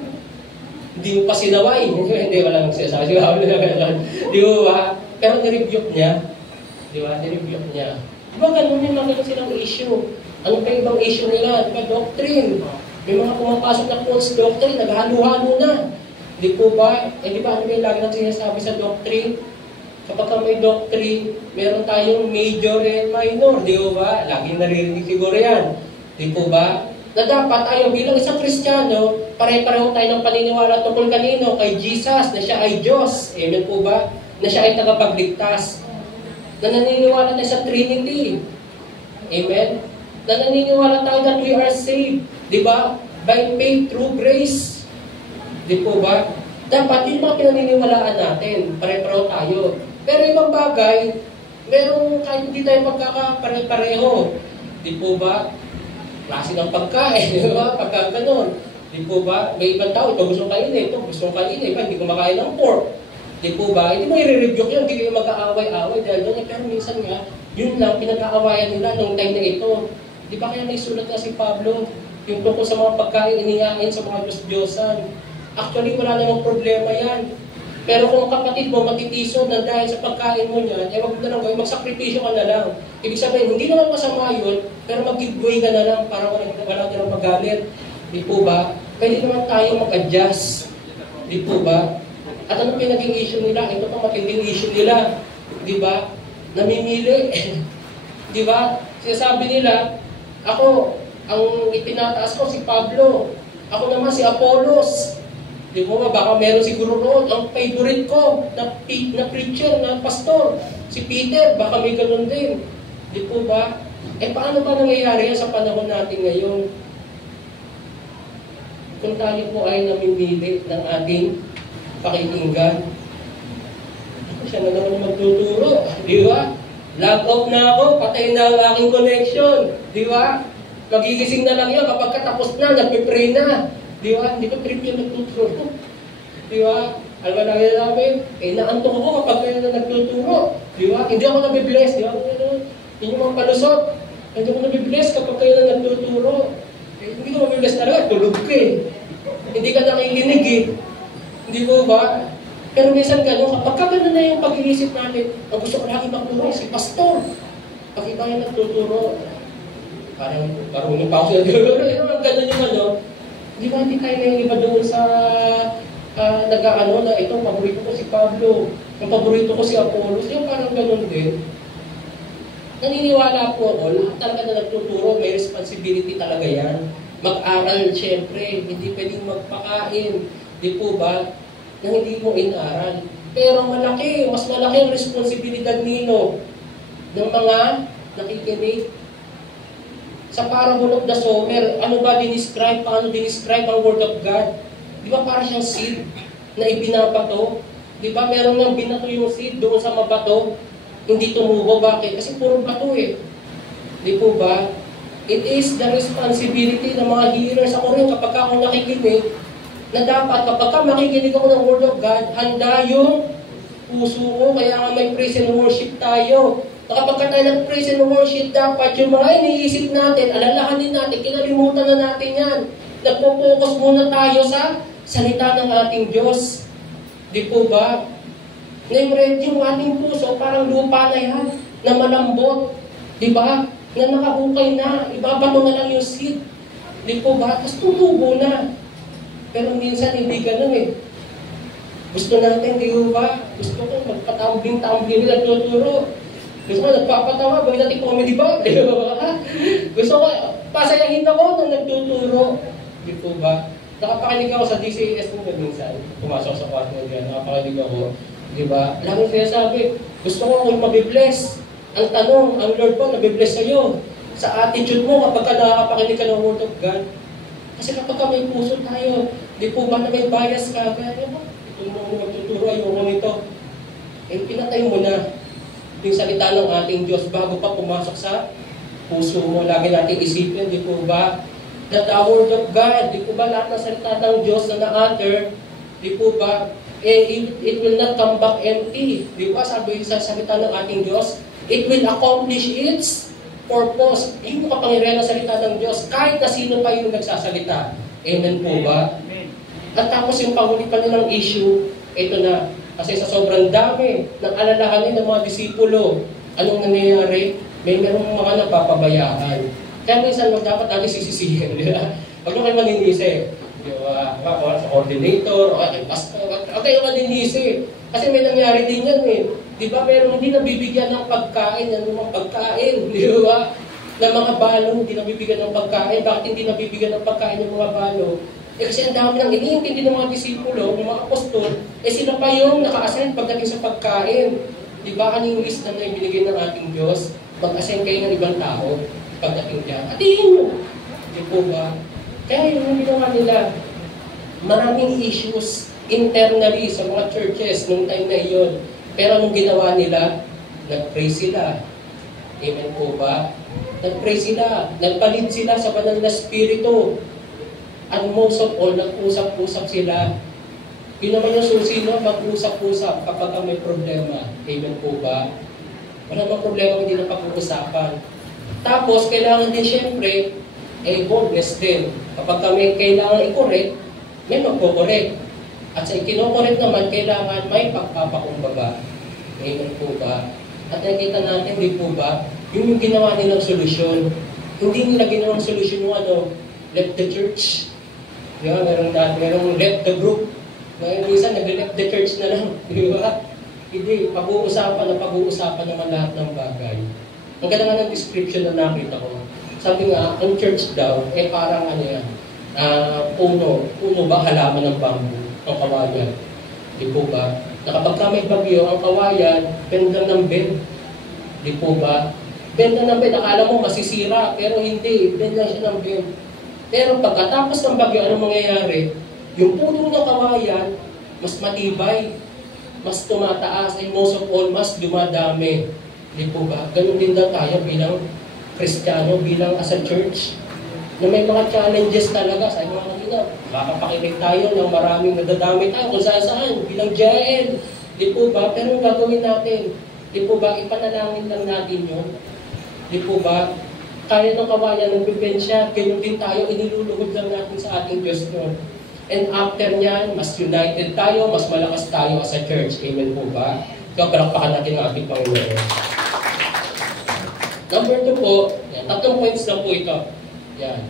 hindi mo pa sinaway. Hindi, wala nang sinasabi si Pablo. Di po ba? Pero nirebuke niya. Di ba? Nirebuke niya. Di ba ganun yung mga silang issue? Ano pa ibang issue nila? Di ba? Doctrine. May mga pumapasok na false doctrine, naghalo-halo na. Di po ba? Di ba ano yung lagi natin sinasabi sa doctrine? Kapag may doctrine, meron tayong major and minor. Di po ba? Laging naririnig siguro yan. Di po ba? Na dapat tayo bilang isang Kristiyano, pare-pareho tayo ng paniniwala tungkol kanino? Kay Jesus, na siya ay Diyos. Amen po ba? Na siya ay tagapagligtas. Na naniniwala tayo sa Trinity. Amen? Na naniniwala tayo that we are saved. Di ba? By faith through grace. Di po ba? Dapat yung mga pinaniniwalaan natin, pare-pareho tayo. Pero ibang bagay, merong kahit hindi tayo magkakapare-pareho. Di po ba? Klase ng pagkain, di ba? Pagka ganun. Di po ba? May ibang tao, ito gusto kainin, ito gusto kainin, iba hindi kumakain ng pork. Di po ba? Hindi mo i-review yun, hindi kayo mag-aaway-aaway dahil doon. Pero minsan nga, yun lang, pinag-aawayan nila nung time na ito. Di ba kaya may sulat na si Pablo, yung tungkol sa mga pagkain, inihain sa mga Diyos-Diyosan. Actually, wala namang problema yan. Pero kung kapatid mo matitiso na dahil sa pagkain mo niyan, wag mo na lang gawin, magsakripisyo ka na lang. Ibig sabihin, hindi naman masama yun, pero mag-giveaway ka na lang para wala na lang magalit. Di po ba? Pwede naman tayo mag-adjust. Di po ba? At ano pinaging issue nila? Ito pang matinding issue nila. Di ba? Namimili. Di ba? Sinasabi nila, ako, ang itinataas ko si Pablo. Ako naman si Apollos. Di mo ba, baka meron siguro roon. Ang favorite ko na preacher, na pastor, si Peter, baka may ganun din. Di po ba? Paano ba nangyayari yan sa panahon natin ngayon? Kung tayo po ay namimili ng ating pakikinggan, siya na naman magtuturo. Di ba? Log off na ako, patay na ang aking connection. Di ba? Magigising na lang yan kapag katapos na, nagpipray na. Di ba? Hindi ko trip yung nagtuturo. Di ba? Alam mo na namin, naantok ako kapag kayo na nagtuturo. Di ba? Hindi ako nabibless. Di ba? Hindi mo palusot. Hindi ako nabibless kapag kayo na nagtuturo. Hindi ko mabibless talaga. Tulog ka eh. Hindi ka nakikinig eh. Hindi mo ba? Pero minsan gano'n, kapag gano'n na yung pag-iisip natin, ang gusto ko lagi magturo si pastor. Pag iba yung nagtuturo, parang marunong pa ako sa duro. Gano'n yung ano, di ba hindi tayo na yung iba doon sa nag-ano na ito, paborito ko si Pablo, ang paborito ko si Apollos, yung parang gano'n din. Naniniwala po ako, lahat talaga na nagtuturo, may responsibility talaga yan. Mag-aral, syempre, hindi pwedeng magpakain, di po ba, na hindi mo inaral. Pero malaki, mas malaki ang responsibilidad nino ng mga nakikinig. Sa parable of the sower, ano ba dinescribe? Paano dinescribe ang Word of God? Di ba para siyang seed na ibinabato? Di ba meron nang binato yung seed doon sa mabato? Hindi tumubo. Bakit? Kasi puro bato eh. Di po ba? It is the responsibility ng mga hearers. Ako rin kapag ako nakikinig, na dapat kapag makikinig ako ng Word of God, handa yung puso ko. Kaya nga may praise and worship tayo. na kapag tayo nag-praise and worship, dapat yung mga iniisip natin, alalahanin natin, kinalimutan na natin yan. Nagpo-focus muna tayo sa salita ng ating Diyos. Di po ba? Na-ready yung ating puso, parang lupa na yan, na malambot. Di ba? Na nakahukay na, ibabato na lang yung seed. Di po ba? Tapos tutubo na. Pero minsan hindi ganun eh. Gusto natin, di ba? Gusto ko magpatambling-tambling nila tuturo. Gusto ko nagpapatawa, gawin natin comedy ba? Di ba? Gusto ko, pasayahin ako nung nagtuturo. Di po ba? Nakapakinig ako sa DCAS mo minsan. Pumasok sa kwarto na yan, nakapakinig ako. Di ba? Laging sinasabi, gusto ko kung mabibless. Ang tanong, ang Lord po, nabibless sa'yo. Sa attitude mo kapag ka nakakapakinig ka ng Word of God. Kasi kapag ka may puso tayo, di po ba na may bias ka? Kaya ito mo magtuturo, ayoko nito. Eh, pinatay mo na yung salita ng ating Diyos bago pa pumasok sa puso mo. Lagi natin isipin, di po ba? That the Word of God, di po ba lahat ng salita ng Diyos na na-utter, di po ba, it will not come back empty. Di ba? Sabi sa salita ng ating Diyos, it will accomplish its purpose. Yung kapangyarihan ng salita ng Diyos, kahit na sino pa yung nagsasalita. Amen po ba? At tapos yung panghuli pa nilang issue, ito na. Kasi sa sobrang dami ng alalahanin ng mga disipulo, anong nangyayari? Merong mga napapabayaan. Kaya minsan dapat natin sisisihin. Huwag nyo kayo maninisi. Sa coordinator, o kay pastor, huwag kayo maninisi. Kasi may nangyari din yan eh. Di ba? Pero hindi nabibigyan ng pagkain, ng mga pagkain. Di ba? Na mga balo, hindi nabibigyan ng pagkain. Bakit hindi nabibigyan ng pagkain ng mga balo? Eh kasi ang dami ng iniintindi ng mga disipulo, ng mga apostol, eh sila pa yung naka-assign pagdating sa pagkain. Di ba? Ano yung list na ibinigay ng ating Diyos? Mag-assign kayo ng ibang tao pagdating dyan. Atiin mo! Di po ba? Kaya yung ginawa nila, maraming issues internally sa mga churches nung time na iyon. Pero anong ginawa nila? Nag-pray sila. Amen po ba? Nag-pray sila. Nagpalit sila sa banal na spirito. And most of all, nag-usap-usap sila. Yun naman yung susi, no? Mag-usap-usap kapag may problema. Amen po ba? Wala namang problema kung hindi na pag-uusapan. Tapos, kailangan din siyempre, boldness din. Kapag kami kailangan i-correct, may magpo-correct. At sa ikinokorekt naman, kailangan may pagpapakumbaba. Amen po ba? At nakikita natin, di po ba, yung ginawa nilang solusyon. Hindi nila ginawang solusyon yung left the church. Diba? Merong left the group. Ngayon, minsan, nag-left the church na lang. Di ba? Hindi, pag-uusapan naman lahat ng bagay. Ang ganda nga ng description na nakita ko. Sabi nga, ang church daw, parang puno ba, halaman ng bamboo, ang kawayan. Di po ba? Na kapag may bagyo, ang kawayan, bend lang ng bend. Di po ba? Bend lang ng bend, akala mo masisira, pero hindi, bend lang siya ng bend. Pero pagkatapos ng bagyo, anong mangyayari? Yung puno ng kawayan, mas matibay, mas tumataas, and most of all, mas dumadami. Di po ba? Ganun din daw tayo bilang Kristiyano, bilang as a church, na may mga challenges talaga. Sa mga kanina, makapakinig tayo ng maraming nadadamay tayo kung saan bilang GIL. Di po ba? Pero ang gagawin natin, di po ba? Ipanalangin lang natin yun. Di po ba? Kaya ng kawayan ng bibensya, ganun din tayo, iniluluhod lang natin sa ating Diyos noon. And after niyan, mas united tayo, mas malakas tayo as a church. Amen po ba? Kaya palakpakan natin ang ating Panginoon. Number 2 po, tatlong points lang po ito. Yan.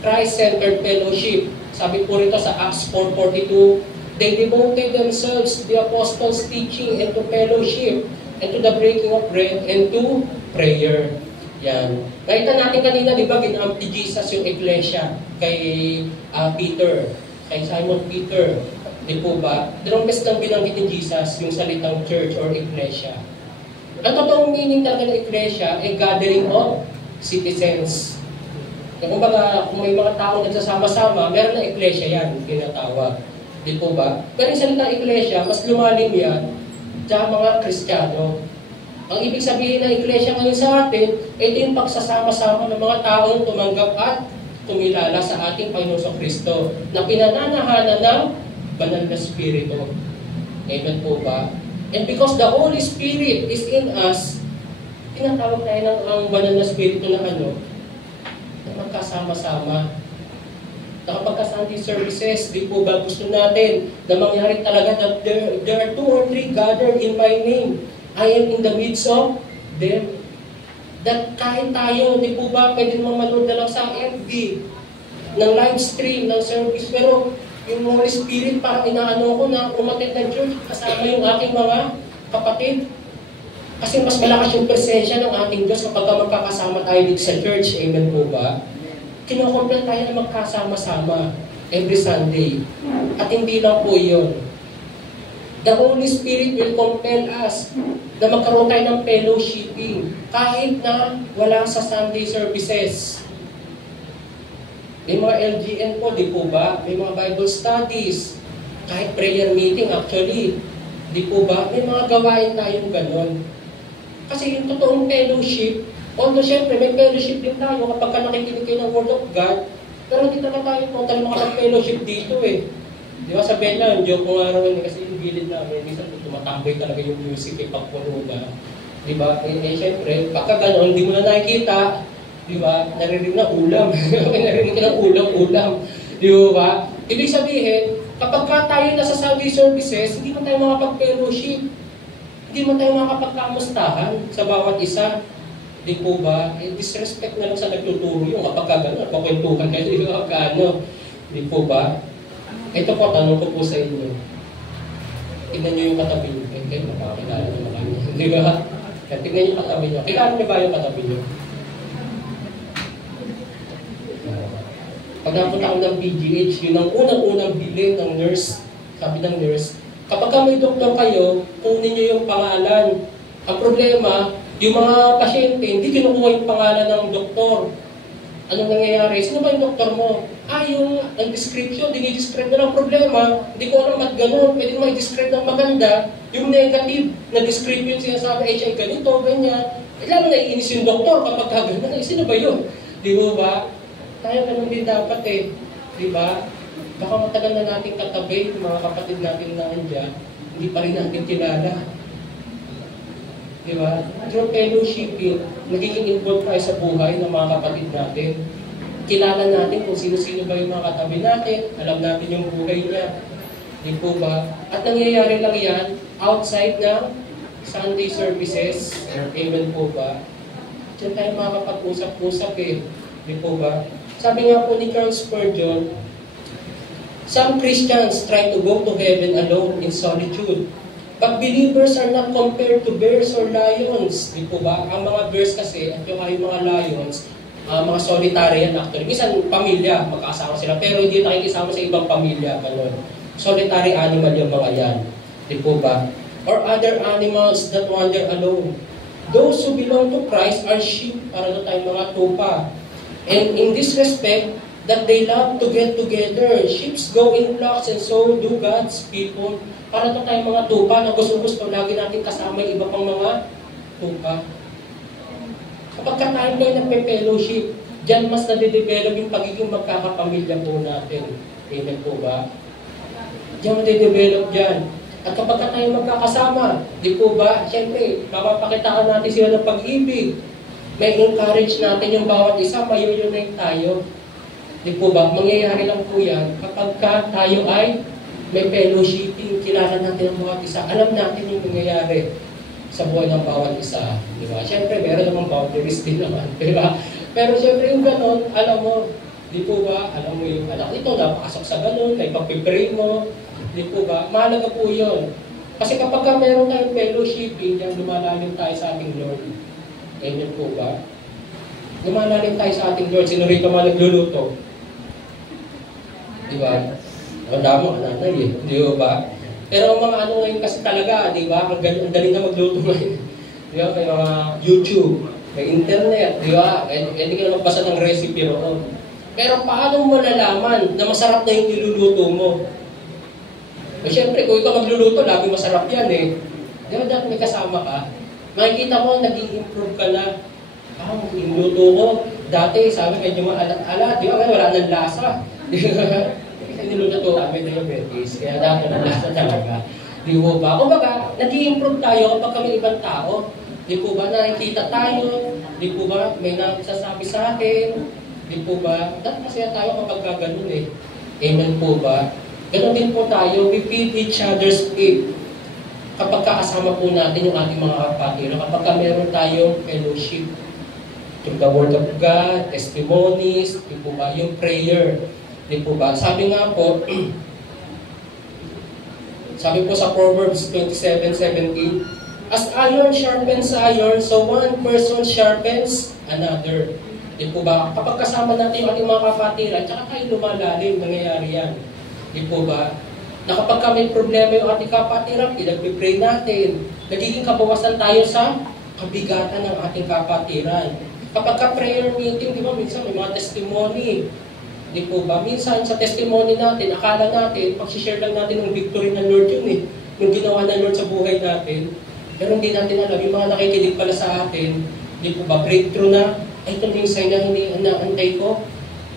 Christ-centered fellowship. Sabi po rito sa Acts 4:42, they devoted themselves to the apostles' teaching and to fellowship and to the breaking of bread and to prayer. Yan. Nakita natin kanina, di ba, ginamit ni Jesus yung iglesia kay Peter, kay Simon Peter. Di po ba? Dalawang beses lang binanggit ni Jesus yung salitang church or iglesia. Ang totoong meaning talaga ng iglesia ay gathering of citizens. Kung may mga tao nagsasama-sama, meron na iglesia yan, tinatawag. Di po ba? Pero yung salitang iglesia, mas lumalim yan sa mga Kristiyano. Ang ibig sabihin ng iglesia ngayon sa atin, ito yung pagsasama-sama ng mga taong tumanggap at tumilala sa ating Panginoong Kristo na pinananahanan ng banal na Espiritu. Amen po ba? And because the Holy Spirit is in us, tinatawag tayo ng ang banal na spirito na na magkasama-sama. Na kapag Sunday services, di po ba gusto natin na mangyari talaga that there are 2 or 3 gathered in my name. I am in the midst of them. That kahit tayo, di po ba, pwede naman manood na lang sa FB, ng live stream, ng service, pero yung Holy Spirit, parang inaano ko na umatid ng church, kasama yung aking mga kapatid. Kasi mas malakas yung presensya ng ating Diyos kapag magkakasama tayo dito sa church. Amen po ba? Kinocompare tayo na magkasama-sama every Sunday. At hindi lang po yun. The Holy Spirit will compel us na magkaroon tayo ng fellowshipping kahit na wala sa Sunday services. May mga LGN po, di po ba? May mga Bible studies. Kahit prayer meeting actually. Di po ba? May mga gawain tayong ganon. Kasi yung totoong fellowship, although syempre may fellowship din tayo kapag nakikinig kayo ng Word of God, pero hindi talaga tayo total makapag-fellowship dito eh. Di ba sabihin lang, joke ko nga rin kasi yung gilid namin, minsan tumatamboy talaga yung music eh, pagpuno na. Di ba? Syempre, pagka gano'n, hindi mo na nakikita, di ba? Naririnig na ulam. Naririnig ka ng ulam. Di ba? Ibig sabihin, kapag tayo nasa Sunday services, hindi mo tayo makapag-fellowship. Hindi mo tayo makapagkamustahan sa bawat isa. Di po ba? Disrespect na lang sa nagtuturo yung kapag gano'n, pakwentuhan kayo, di ba? Di po ba? Ito po, tanong ko po sa inyo. Tignan nyo yung katabi nyo. Kayo, makakilala naman kami. Di ba? Tignan nyo yung katabi nyo. Kilala nyo ba yung katabi nyo? Pag napunta ko ng PGH, yun ang unang-unang bilin ng nurse. Sabi ng nurse, kapag may doktor kayo, kunin nyo yung pangalan. Ang problema, yung mga pasyente, hindi kinukuha yung pangalan ng doktor. Anong nangyayari? Sino ba yung doktor mo? Yung description, dinidescribe na lang problema. Hindi ko alam at gano'n. Pwede naman i-describe ng maganda. Yung negative na description sinasabi, HI ganito, ganyan. Lalo naiinis yung doktor kapag gano'n. Sino ba yun? Di ba? Tayo ganun din dapat eh. Di ba? Baka matagal na natin katabi yung mga kapatid natin na andyan, hindi pa rin natin kilala. Di ba? Through fellowshipping, nagiging involved tayo sa buhay ng mga kapatid natin. Kilala natin kung sino-sino ba yung mga katabi natin, alam natin yung buhay niya. Di po ba? At nangyayari lang yan outside ng Sunday services. Amen po ba? Diyan tayo makakapag-usap-usap eh. Di po ba? Sabi nga po ni Charles Spurgeon, some Christians try to go to heaven alone in solitude. But believers are not compared to bears or lions. Di po ba? Ang mga bears kasi at yung mga lions, mga solitary yan actually. Minsan pamilya, magkasama sila. Pero hindi nakikisama sa ibang pamilya. Ganun. Solitary animal yung mga yan. Di po ba? Or other animals that wander alone. Those who belong to Christ are sheep. Para na tayong mga tupa. And in this respect, that they love to get together. Sheep go in flocks and so do God's people. Para ito tayong mga tupa na gusto-gusto lagi natin kasama yung iba pang mga tupa. Kapag tayo kayo nagpe-fellowship, dyan mas nade-develop yung pagiging magkakapamilya po natin. Amen po ba? Diyan nade-develop dyan. At kapag tayo magkakasama, di po ba? Siyempre, mapapakitaan natin sila ng pag-ibig. May encourage natin yung bawat isa, may-unite tayo. Di po ba? Mangyayari lang po yan kapag tayo ay may fellowshipping, kilala natin ang bawat isa. Alam natin yung nangyayari sa buhay ng bawat isa. Di ba? Siyempre, meron namang boundaries din naman. Di ba? Pero siyempre yung ganon, alam mo, di po ba? Alam mo yung anak ito, napakasok sa ganon, may pag-pray mo. Di po ba? Mahalaga po yun. Kasi kapag meron tayong fellowshipping, yan lumalalim tayo sa ating Lord. Amen po ba? Lumalalim tayo sa ating Lord. Sino rin ka mga nagluluto? Di ba? Wala mo, nanay eh. Di ba? Pero ang mga ano ngayon kasi talaga, di ba? Ang galing na magluto ngayon. Di ba? May mga YouTube, may internet, di ba? Hindi ka na magbasa ng recipe roon. Pero paano mo nalaman na masarap na yung niluluto mo? O syempre, kung ikaw magluluto, lagi masarap yan eh. Di ba dahil may kasama ka? Makikita mo, nag-i-improve ka na. Yung luto ko, dati sabi medyo maalat-alat, di ba? Wala nang lasa. Di ba? Niluto kami na yung diabetes, kaya dahil na lasa talaga. Di ba? Kumbaga, nag-i-improve tayo kapag kami ibang tao. Di po ba nakikita tayo? Di po ba may nagsasabi sa atin? Di po ba? Dapat masaya tayo kapag ganun eh. Amen po ba? Ganun din po tayo, we feed each other's faith. Kapag kasama po natin yung ating mga kapatid, kapag meron tayong fellowship, through the Word of God, testimonies, di po ba? Yung prayer, di po ba? Sabi nga po, sabi po sa Proverbs 27:17, as iron sharpens iron, so one person sharpens another. Di po ba? Kapag kasama natin yung ating mga kapatiran, tsaka kayo lumalalim, nangyayari yan. Di po ba? Na kapag may problema yung ating kapatiran, pinag-pray natin. Nagiging kabawasan tayo sa kabigatan ng ating kapatiran. Kapag ka-prayer meeting, di ba, minsan may mga testimony. Di po ba? Minsan sa testimony natin, akala natin, pag-share lang natin ng victory ng Lord yun eh. Yung ginawa ng Lord sa buhay natin. Pero hindi natin alam, yung mga nakikinig pala sa atin, di po ba, breakthrough na, ay ito yung sign na hindi naantay ko.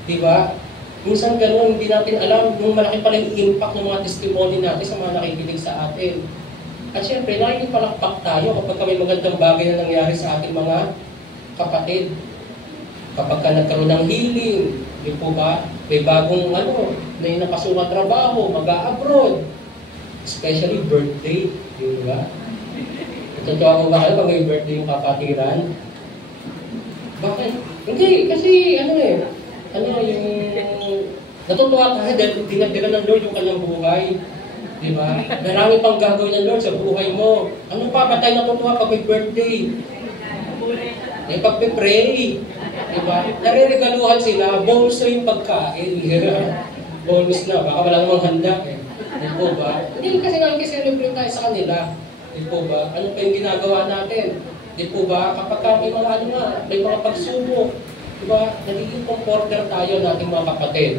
Di ba? Minsan gano'n, hindi natin alam yung malaki pala yung impact ng mga testimony natin sa mga nakikinig sa atin. At syempre, nakikipalakpak tayo kapag may magandang bagay na nangyari sa ating mga kapatid. Kapag ka nagkaroon ng healing, di po ba? May bagong may napasukan trabaho, mag-a-abroad. Especially birthday, di ba? Natutuwa mo ba kayo pag may birthday yung kapatiran? Bakit? Hindi, kasi yung natutuwa tayo dahil dinagdagan ng Lord yung kanyang buhay. Di ba? Marami pang gagawin ng Lord sa buhay mo. Ano pa ba tayo natutuwa pag may birthday? May pagpipray. Di ba? Nare-regaluhan sila, bonus na yung pagkain. Bonus na, baka wala namang handa eh. Di po ba? Hindi kasi nakikiselebrate tayo sa kanila. Di po ba? Ano pa yung ginagawa natin? Di po ba? Kapag may mga may mga pagsubok, diba, nagiging comforter tayo ng ating mga kapatid.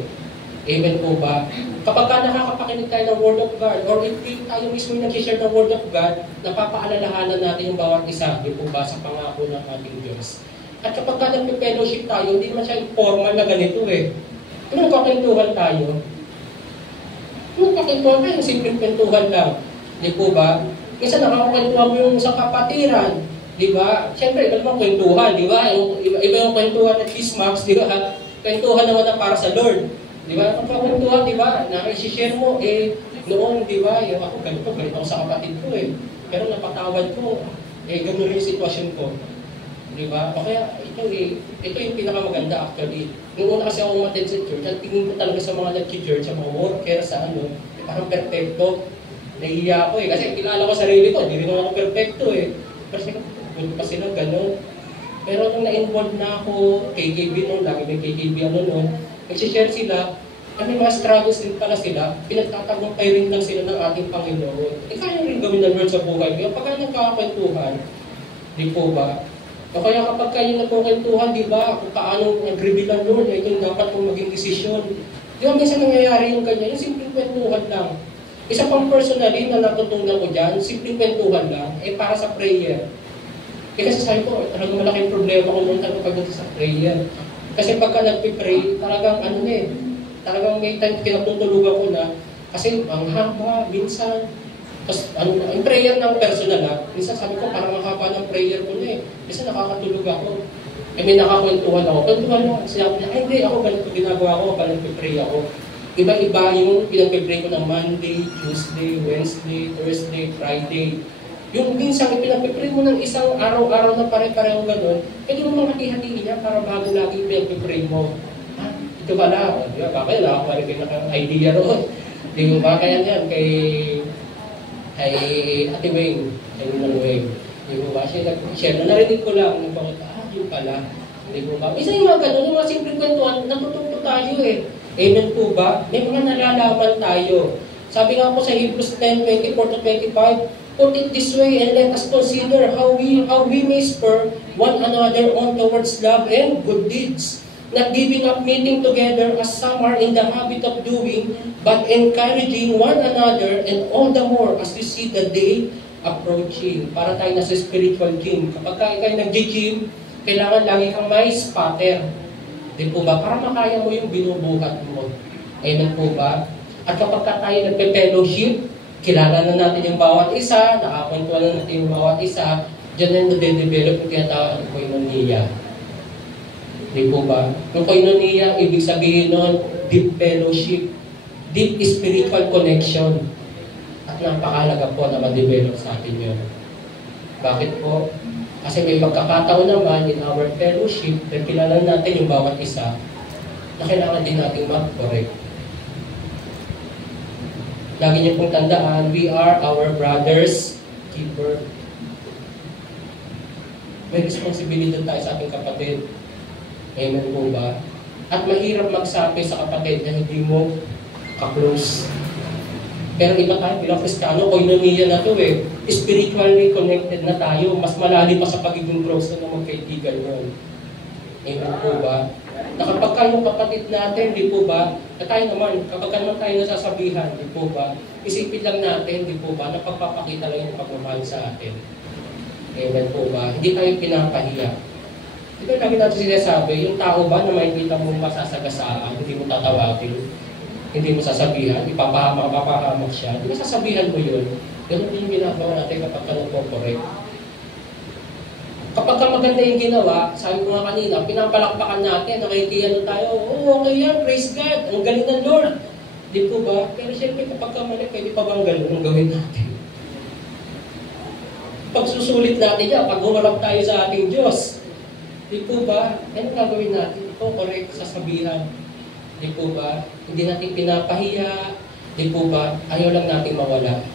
Amen po ba? Kapag nakakapakinig tayo ng Word of God, or if tayo mismo yung nag-share ng Word of God, napapaalalahanan natin yung bawat isa, di po ba, sa pangako ng ating Diyos. At kapag nagpe-fellowship tayo, hindi naman siya informal na ganito eh. Anong kakwentuhan tayo? Anong kakwentuhan tayo? Simpleng kwentuhan lang. Di po ba? Minsan nakakakwentuhan mo yung sa kapatiran. Di ba? Siyempre, iba naman kwentuhan, di ba? Iba yung kwentuhan at Christmas, di ba? Kwentuhan naman na para sa Lord. Di ba? Ang kwentuhan, di ba? Na-share mo, noon, di ba? Ako, ganito ako sa kapatid ko eh. Pero napatawad ko, gano'n rin yung sitwasyon ko. Di ba? O kaya, ito yung pinakamaganda actually. Noong una kasi ako umattend sa church, at tingin ko talaga sa mga nag-church, sa mga worker, sa parang perfecto. Nahihiya ako eh. Kasi kilala ko sarili ko, hindi rin ako perfecto eh. Kasi pa sila gano'n. Pero nung na-involve na ako, KKB noon, lagi may KKB nagsishare sila, may mga struggles din pala sila, pinagtatagumpay rin lang sila ng ating Panginoon. Kaya rin gawin ng Lord sa buhay. Kaya pagka nagkakakwentuhan, di po ba? O kaya kapag kayo nagkakwentuhan, di ba, kung paano nag-reveal ang Lord, ito yung dapat mong maging desisyon. Di ba, minsan nangyayari yung ganyan, yung simpleng kwentuhan lang. Isa pang personally na natutunan ko dyan, simpleng kwentuhan lang, para sa prayer. Kasi sabi ko, talagang malaking problema ko nung pagdating sa prayer. Kasi pagka nagpipray, talagang talagang may time kinatutulugan ko na, kasi ang haba, minsan, tapos yung prayer ng personal minsan sabi ko, parang ang haba ng prayer ko na minsan nakakatulog ako. May nakakwentuhan ako, kwentuhan ako, sabi niya, hindi, ako ganito ginagawa ko, pag nagpipray ako. Iba-iba yung pinagpipray ko ng Monday, Tuesday, Wednesday, Thursday, Friday. Yung minsan, pinagpipray mo ng isang araw-araw na pare-pareho gano'n, pwede mo makati-hatiin niya para bago lagi pinagpipray mo. Ito pala, di ba? Baka yun, nakakuha rin ng idea roon. Di ba? Kaya yan, kay Ate Weng, kay Ninang Weng. Di ba? Siya nag-share na narinig ko lang, yun pala. Di ba? Isa yung mga gano'n, yung mga simple kwentuhan, natututo tayo eh. Amen po ba? May mga nalalaman tayo. Sabi nga po sa Hebrews 10:24-25, put it this way and let us consider how we may spur one another on towards love and good deeds, not giving up meeting together as some are in the habit of doing, but encouraging one another, and all the more as we see the day approaching. Para tayo nasa spiritual gym. Kapag kayo nag-gym, kailangan lagi kang may spotter. Di po ba? Para makaya mo yung binubuhat mo. Amen po ba? At kapag tayo nagpe-fellowship, kilala na natin yung bawat isa, nakakwentuhan na natin yung bawat isa, Diyan na nade-develop yung tinatawag ng koinonia. Di po ba? Yung koinonia, ibig sabihin nun, deep fellowship, deep spiritual connection. At napakahalaga po na ma-develop sa atin yun. Bakit po? Kasi may pagkakataon naman in our fellowship na kilala natin yung bawat isa na kailangan din natin mag-correct. Lagi niyo pong tandaan, we are our brother's keeper. May responsibility tayo sa ating kapatid. Amen po ba? At mahirap magsabi sa kapatid na hindi mo ka-close. Pero iba tayo bilang Kristiyano, koinonia na to eh. Spiritually connected na tayo. Mas malalim pa sa pagiging close na magkaibigan yun. Amen po ba? Na kapag kayo kapatid natin, di po ba? Na tayo naman, kapag naman tayo nasasabihan, di po ba? Isipin lang natin, di po ba? Na pagpapakita lang yung pagmamahal sa atin. Amen po ba? Hindi tayo pinapahiya. Di ba lagi natin sinasabi, yung tao ba na makikita mo masasagasaan, hindi mo tatawagin, hindi mo sasabihan, ipapahamak siya, hindi mo sasabihan mo yun. Ganun din yung ginagawa natin kapag ka nagpo-correct. Kapag ka maganda yung ginawa, sabi ko nga kanina, pinapalakpakan natin, nakikiyano tayo, oh, okay yan, praise God, ang galing ng Lord. Di po ba? Pero siyempre kapag ka mali, pwede pa bang galing ang gawin natin? Pag susulit natin yan, pag humarap tayo sa ating Diyos, di po ba? Ano gagawin natin? Ito, correct, sasabihan. Di po ba? Hindi natin pinapahiya. Di po ba? Ayaw lang natin mawala.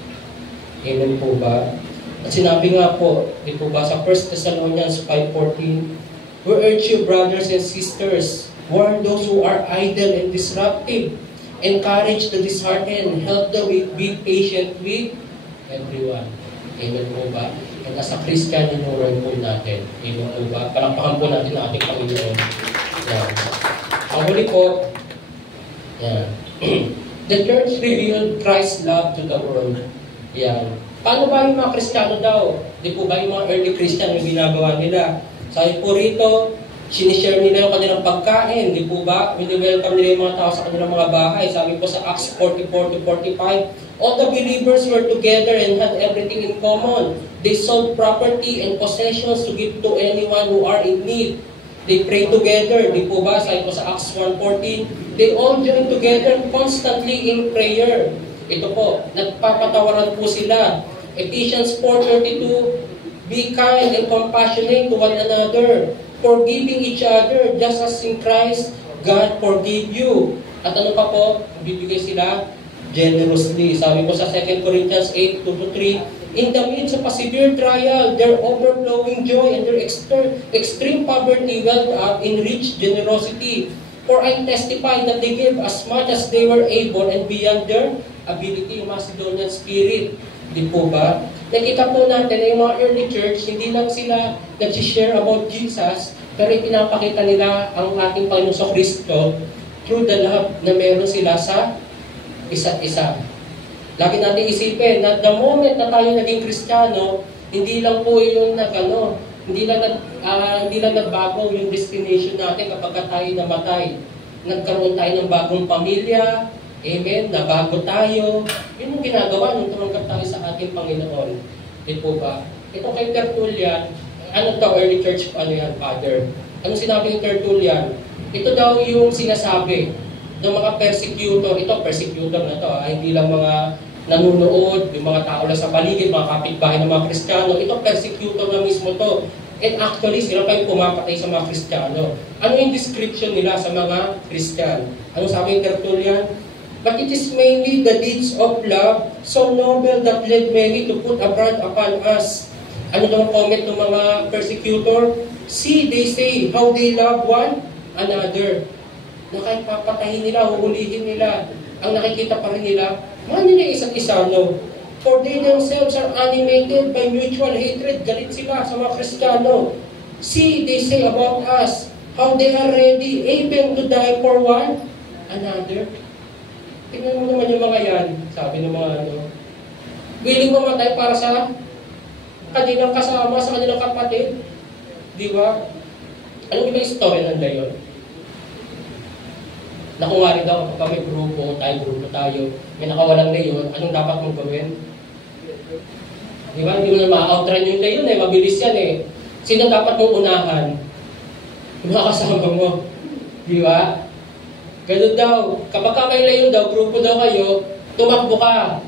Amen po ba? At sinabi nga po, di po ba, sa 1 Thessalonians 5:14, we urge you, brothers and sisters, warn those who are idle and disruptive, encourage the disheartened, help the weak, be patient with everyone. Amen po ba? And as a Christian, inuran po natin. Amen po ba? Palakpakan po natin ang ating Panginoon. Yan. Ang huli po, yan. The church revealed Christ's love to the world. Yan. Paano ba yung mga Kristiyano daw? Di po ba yung mga early Christian yung ginagawa nila? Sabi po rito, sinishare nila yung kanilang pagkain. Di po ba? Welcome nila yung mga tao sa kanilang mga bahay. Sabi po sa Acts 44-45, all the believers were together and had everything in common. They sold property and possessions to give to anyone who are in need. They prayed together. Di po ba? Sabi po sa Acts 1:14, they all joined together constantly in prayer. Ito po, nagpapatawaran po sila. Ephesians 4:32, be kind and compassionate to one another, forgiving each other, just as in Christ, God forgave you. At ano pa po? Bibigay sila generously. Sabi po sa 2 Corinthians 8:2-3, in the midst of a severe trial, their overflowing joy and their extreme poverty welled up in rich generosity. For I testify that they gave as much as they were able and beyond their ability, Macedonian spirit. Di po ba? Nakita po natin na yung mga early church, hindi lang sila nag-share about Jesus, pero pinapakita nila ang ating Panginoon Kristo through the love na meron sila sa isa't isa. Lagi natin isipin na the moment na tayo naging Kristiyano, hindi lang po yung hindi lang nagbago yung destination natin kapag tayo namatay. Nagkaroon tayo ng bagong pamilya, amen, nabago tayo. Yun yung ginagawa nung tumanggap tayo sa ating Panginoon. Di po ba? Ito kay Tertullian, ano to, early church, ano yan, father? Anong sinabi ng Tertullian? Ito daw yung sinasabi ng mga persecutor. Ito, persecutor na to. Hindi lang mga nanunood, yung mga tao lang sa paligid, mga kapitbahay ng mga Kristiyano. Ito, persecutor na mismo to. And actually, sila pa yung pumapatay sa mga Kristiyano. Ano yung description nila sa mga Kristiyano? Ano sabi ng Tertullian? But it is mainly the deeds of love, so noble that led many to put a brand upon us. Ano daw ang comment ng mga persecutor? See, they say, how they love one another. Na kahit papatayin nila, huhulihin nila, ang nakikita pa rin nila, mahal nila isa't isa, no? For they themselves are animated by mutual hatred. Galit sila sa mga Kristiyano. See, they say about us, how they are ready, able to die for one another. Tingnan mo naman yung mga yan, sabi ng mga willing mamatay para sa kanilang kasama, sa kanilang kapatid. Di ba? Anong ibang story ng gayon? Na kung nga rin daw, kapag may grupo tayo, may nakawalang leyon, anong dapat mong gawin? Di ba? Hindi mo na ma-outrun yung leyon eh. Mabilis yan eh. Sino dapat mong unahan? Yung mga kasama mo. Di ba? Ganun daw. Kapag ka may leyon daw, grupo daw kayo, tumakbo ka.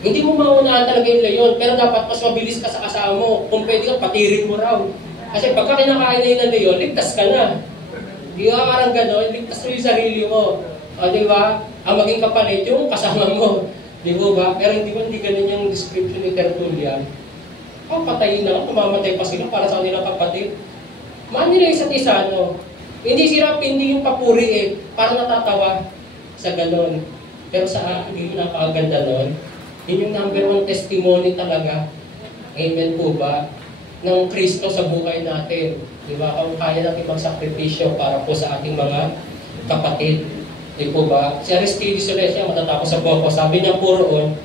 Hindi mo maunahan talaga yung leyon, pero dapat mas mabilis ka sa kasama mo. Kung pwede ka, patirin mo raw. Kasi pagka kinakain na yun ng leyon, ligtas ka na. Di ba? Parang gano'n, ligtas mo yung sarili mo. O di ba? Ang maging kapalit yung kasama mo. Di ba? Pero hindi ganun yung description ni Tertullian. Patayin na lang, kumamatay pa sila para sa kanilang kapatid. Mahal nila isa't isa, no? Hindi yung papuri eh, parang natatawa sa ganon. Pero sa akin, yung napakaganda nun, yun yung number 1 testimony talaga. Amen po ba? Ng Kristo sa buhay natin. Di ba? Kung kaya natin magsakripisyo para po sa ating mga kapatid. Di po ba? Si Aristides Celestia, matatapos sa buhay ko, sabi niya po roon,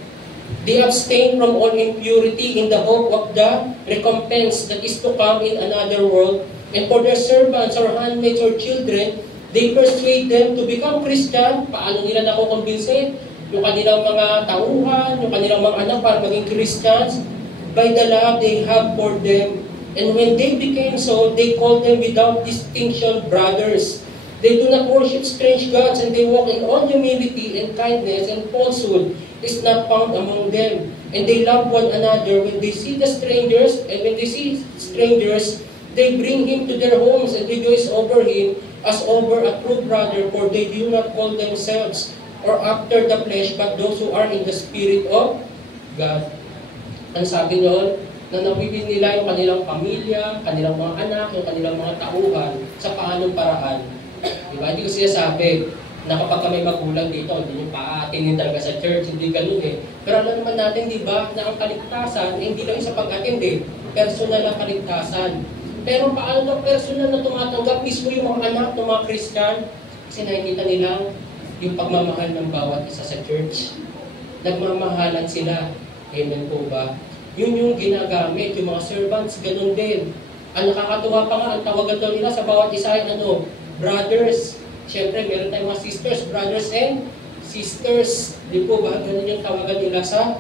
they abstain from all impurity in the hope of the recompense that is to come in another world. And for their servants or handmaids or children, they persuade them to become Christian. Paano nila nakukumbinsin? Yung kanilang mga tauhan, yung kanilang mga anak para maging Christians, by the love they have for them. And when they became so, they called them without distinction brothers. They do not worship strange gods, and they walk in all humility and kindness, and falsehood is not found among them. And they love one another. When they see strangers, they bring him to their homes and rejoice over him as over a true brother, for they do not call themselves or after the flesh, but those who are in the Spirit of God. Ang sabi noon, na nawibin nila yung kanilang pamilya, kanilang mga anak, yung kanilang mga tauhan, sa paanong paraan. Diba? Hindi ko sinasabi na kapag kami magulang dito, hindi nyo pa-attendin talaga sa church, hindi ganun eh. Pero alam naman natin, di ba, na ang kaligtasan, hindi lang yung sa pag-attend eh, personal na kaligtasan. Pero paano na personal na tumatanggap mismo yung mga anak ng mga Christian? Kasi nakikita nila yung pagmamahal ng bawat isa sa church. Nagmamahalan sila. Amen po ba? Yun yung ginagamit, yung mga servants, ganun din. Ang nakakatuwa pa nga, ang tawagan daw nila sa bawat isa ay brothers. Siyempre, meron tayong mga sisters, brothers and sisters. Di po ba? Ganun yung tawagan nila sa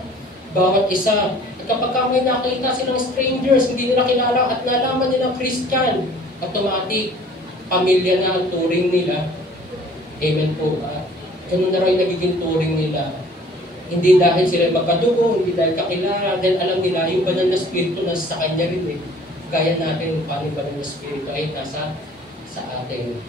bawat isa. At kapag may nakita silang strangers, hindi nila kilala at nalaman nilang Christian, automatic, pamilya na ang turing nila. Amen po ba? Ganun na rin nagiging turing nila. Hindi dahil sila magkadugo, hindi dahil kakilala, dahil alam nila yung banal na spirito na sa kanya rin eh. Gaya natin, paano yung banal na spirito ay nasa sa atin.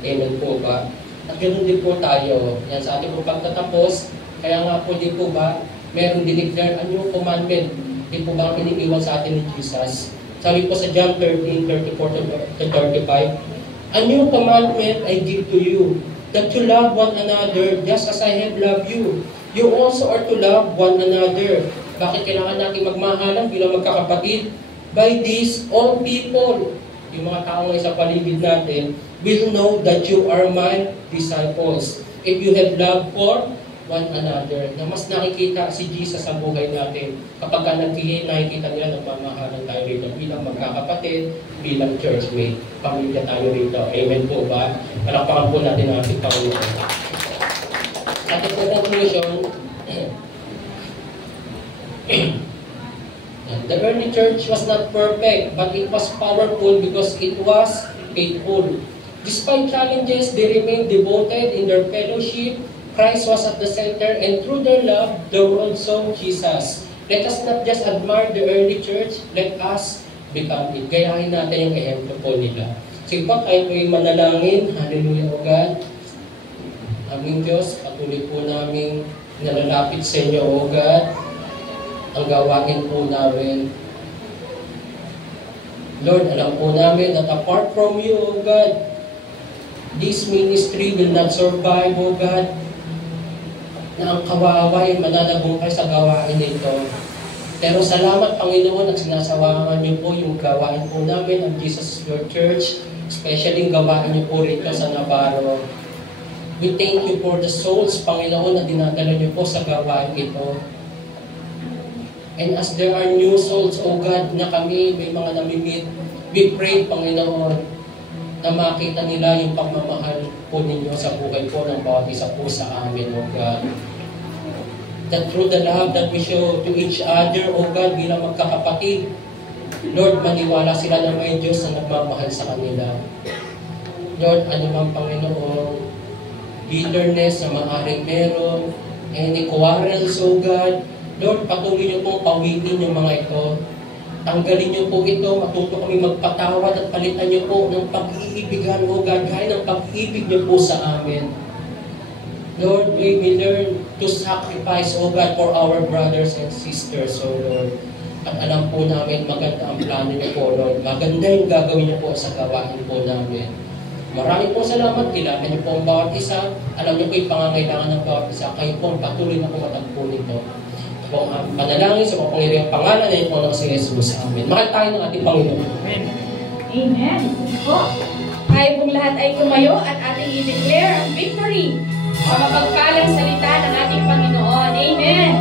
Amen po ba? At ganoon din po tayo. Yan sa ating po pagtatapos, kaya nga po din po ba, meron dineclare a new commandment. Di po ba iniiwan sa atin ni Jesus? Sabi po sa John 13:34-35, a new commandment I give to you, that you love one another just as I have loved you. You also are to love one another. Bakit kailangan natin magmahalan bilang magkakapatid? By this, all people, yung mga tao ngayon sa paligid natin, will know that you are my disciples. If you have love for one another, na mas nakikita si Jesus sa buhay natin kapag nakikita nila nagmamahalan tayo rito bilang magkakapatid, bilang churchmate, pamilya tayo rito. Amen po ba? Palakpakan po natin ang ating Panginoon. At ito conclusion, the early church was not perfect, but it was powerful because it was faithful. Despite challenges, they remained devoted in their fellowship. Christ was at the center, and through their love, the world saw Jesus. Let us not just admire the early church, let us become it. Gayahin natin yung ehemplo po nila. Sige po, tayo po'y manalangin. Hallelujah, O God. Aming Diyos, patuloy po namin nalalapit sa inyo, O God. Ang gawain po namin. Lord, alam po namin that apart from you, O God, this ministry will not survive, O God, na ang kawawa ay mananagumpay sa gawain nito. Pero salamat, Panginoon, at sinasawangan niyo po yung gawain po namin ang Jesus Your Church, especially yung gawain niyo po rito sa Navarro. We thank you for the souls, Panginoon, na dinadala niyo po sa gawain ito. And as there are new souls, O God, na kami, may mga namimit, we pray, Panginoon, na makita nila yung pagmamahal po ninyo sa buhay po ng bawat isa po sa amin, O God. that through the love that we show to each other, O God, bilang magkakapatid, Lord, maniwala sila na may Diyos na nagmamahal sa kanila. Lord, anumang Panginoon, bitterness na maaaring meron, any quarrels, O God, Lord, patuloy niyo pong pawiin yung mga ito. Tanggalin niyo po ito, matuto kami magpatawad at palitan niyo po ng pag-iibigan, O God, gaya ng pag-ibig niyo po sa amin. Lord, may we learn to sacrifice, O God, for our brothers and sisters, O Lord. At alam po namin, maganda ang plano niyo po, Lord. Maganda yung gagawin niyo po sa gawain po namin. Maraming po salamat. Kailangan niyo po ang bawat isa. Alam niyo po yung pangangailangan ng bawat isa. Kayo po patuloy na pumatagpo nito. Ito po ang panalangin sa kapangyarihang pangalan na ito ng si Jesus. Amen. Mahal tayo ng ating Panginoon. Amen. Amen. Po. Tayo pong lahat ay tumayo at ating i-declare ang victory sa mapagpalang salita ng ating Panginoon. Amen.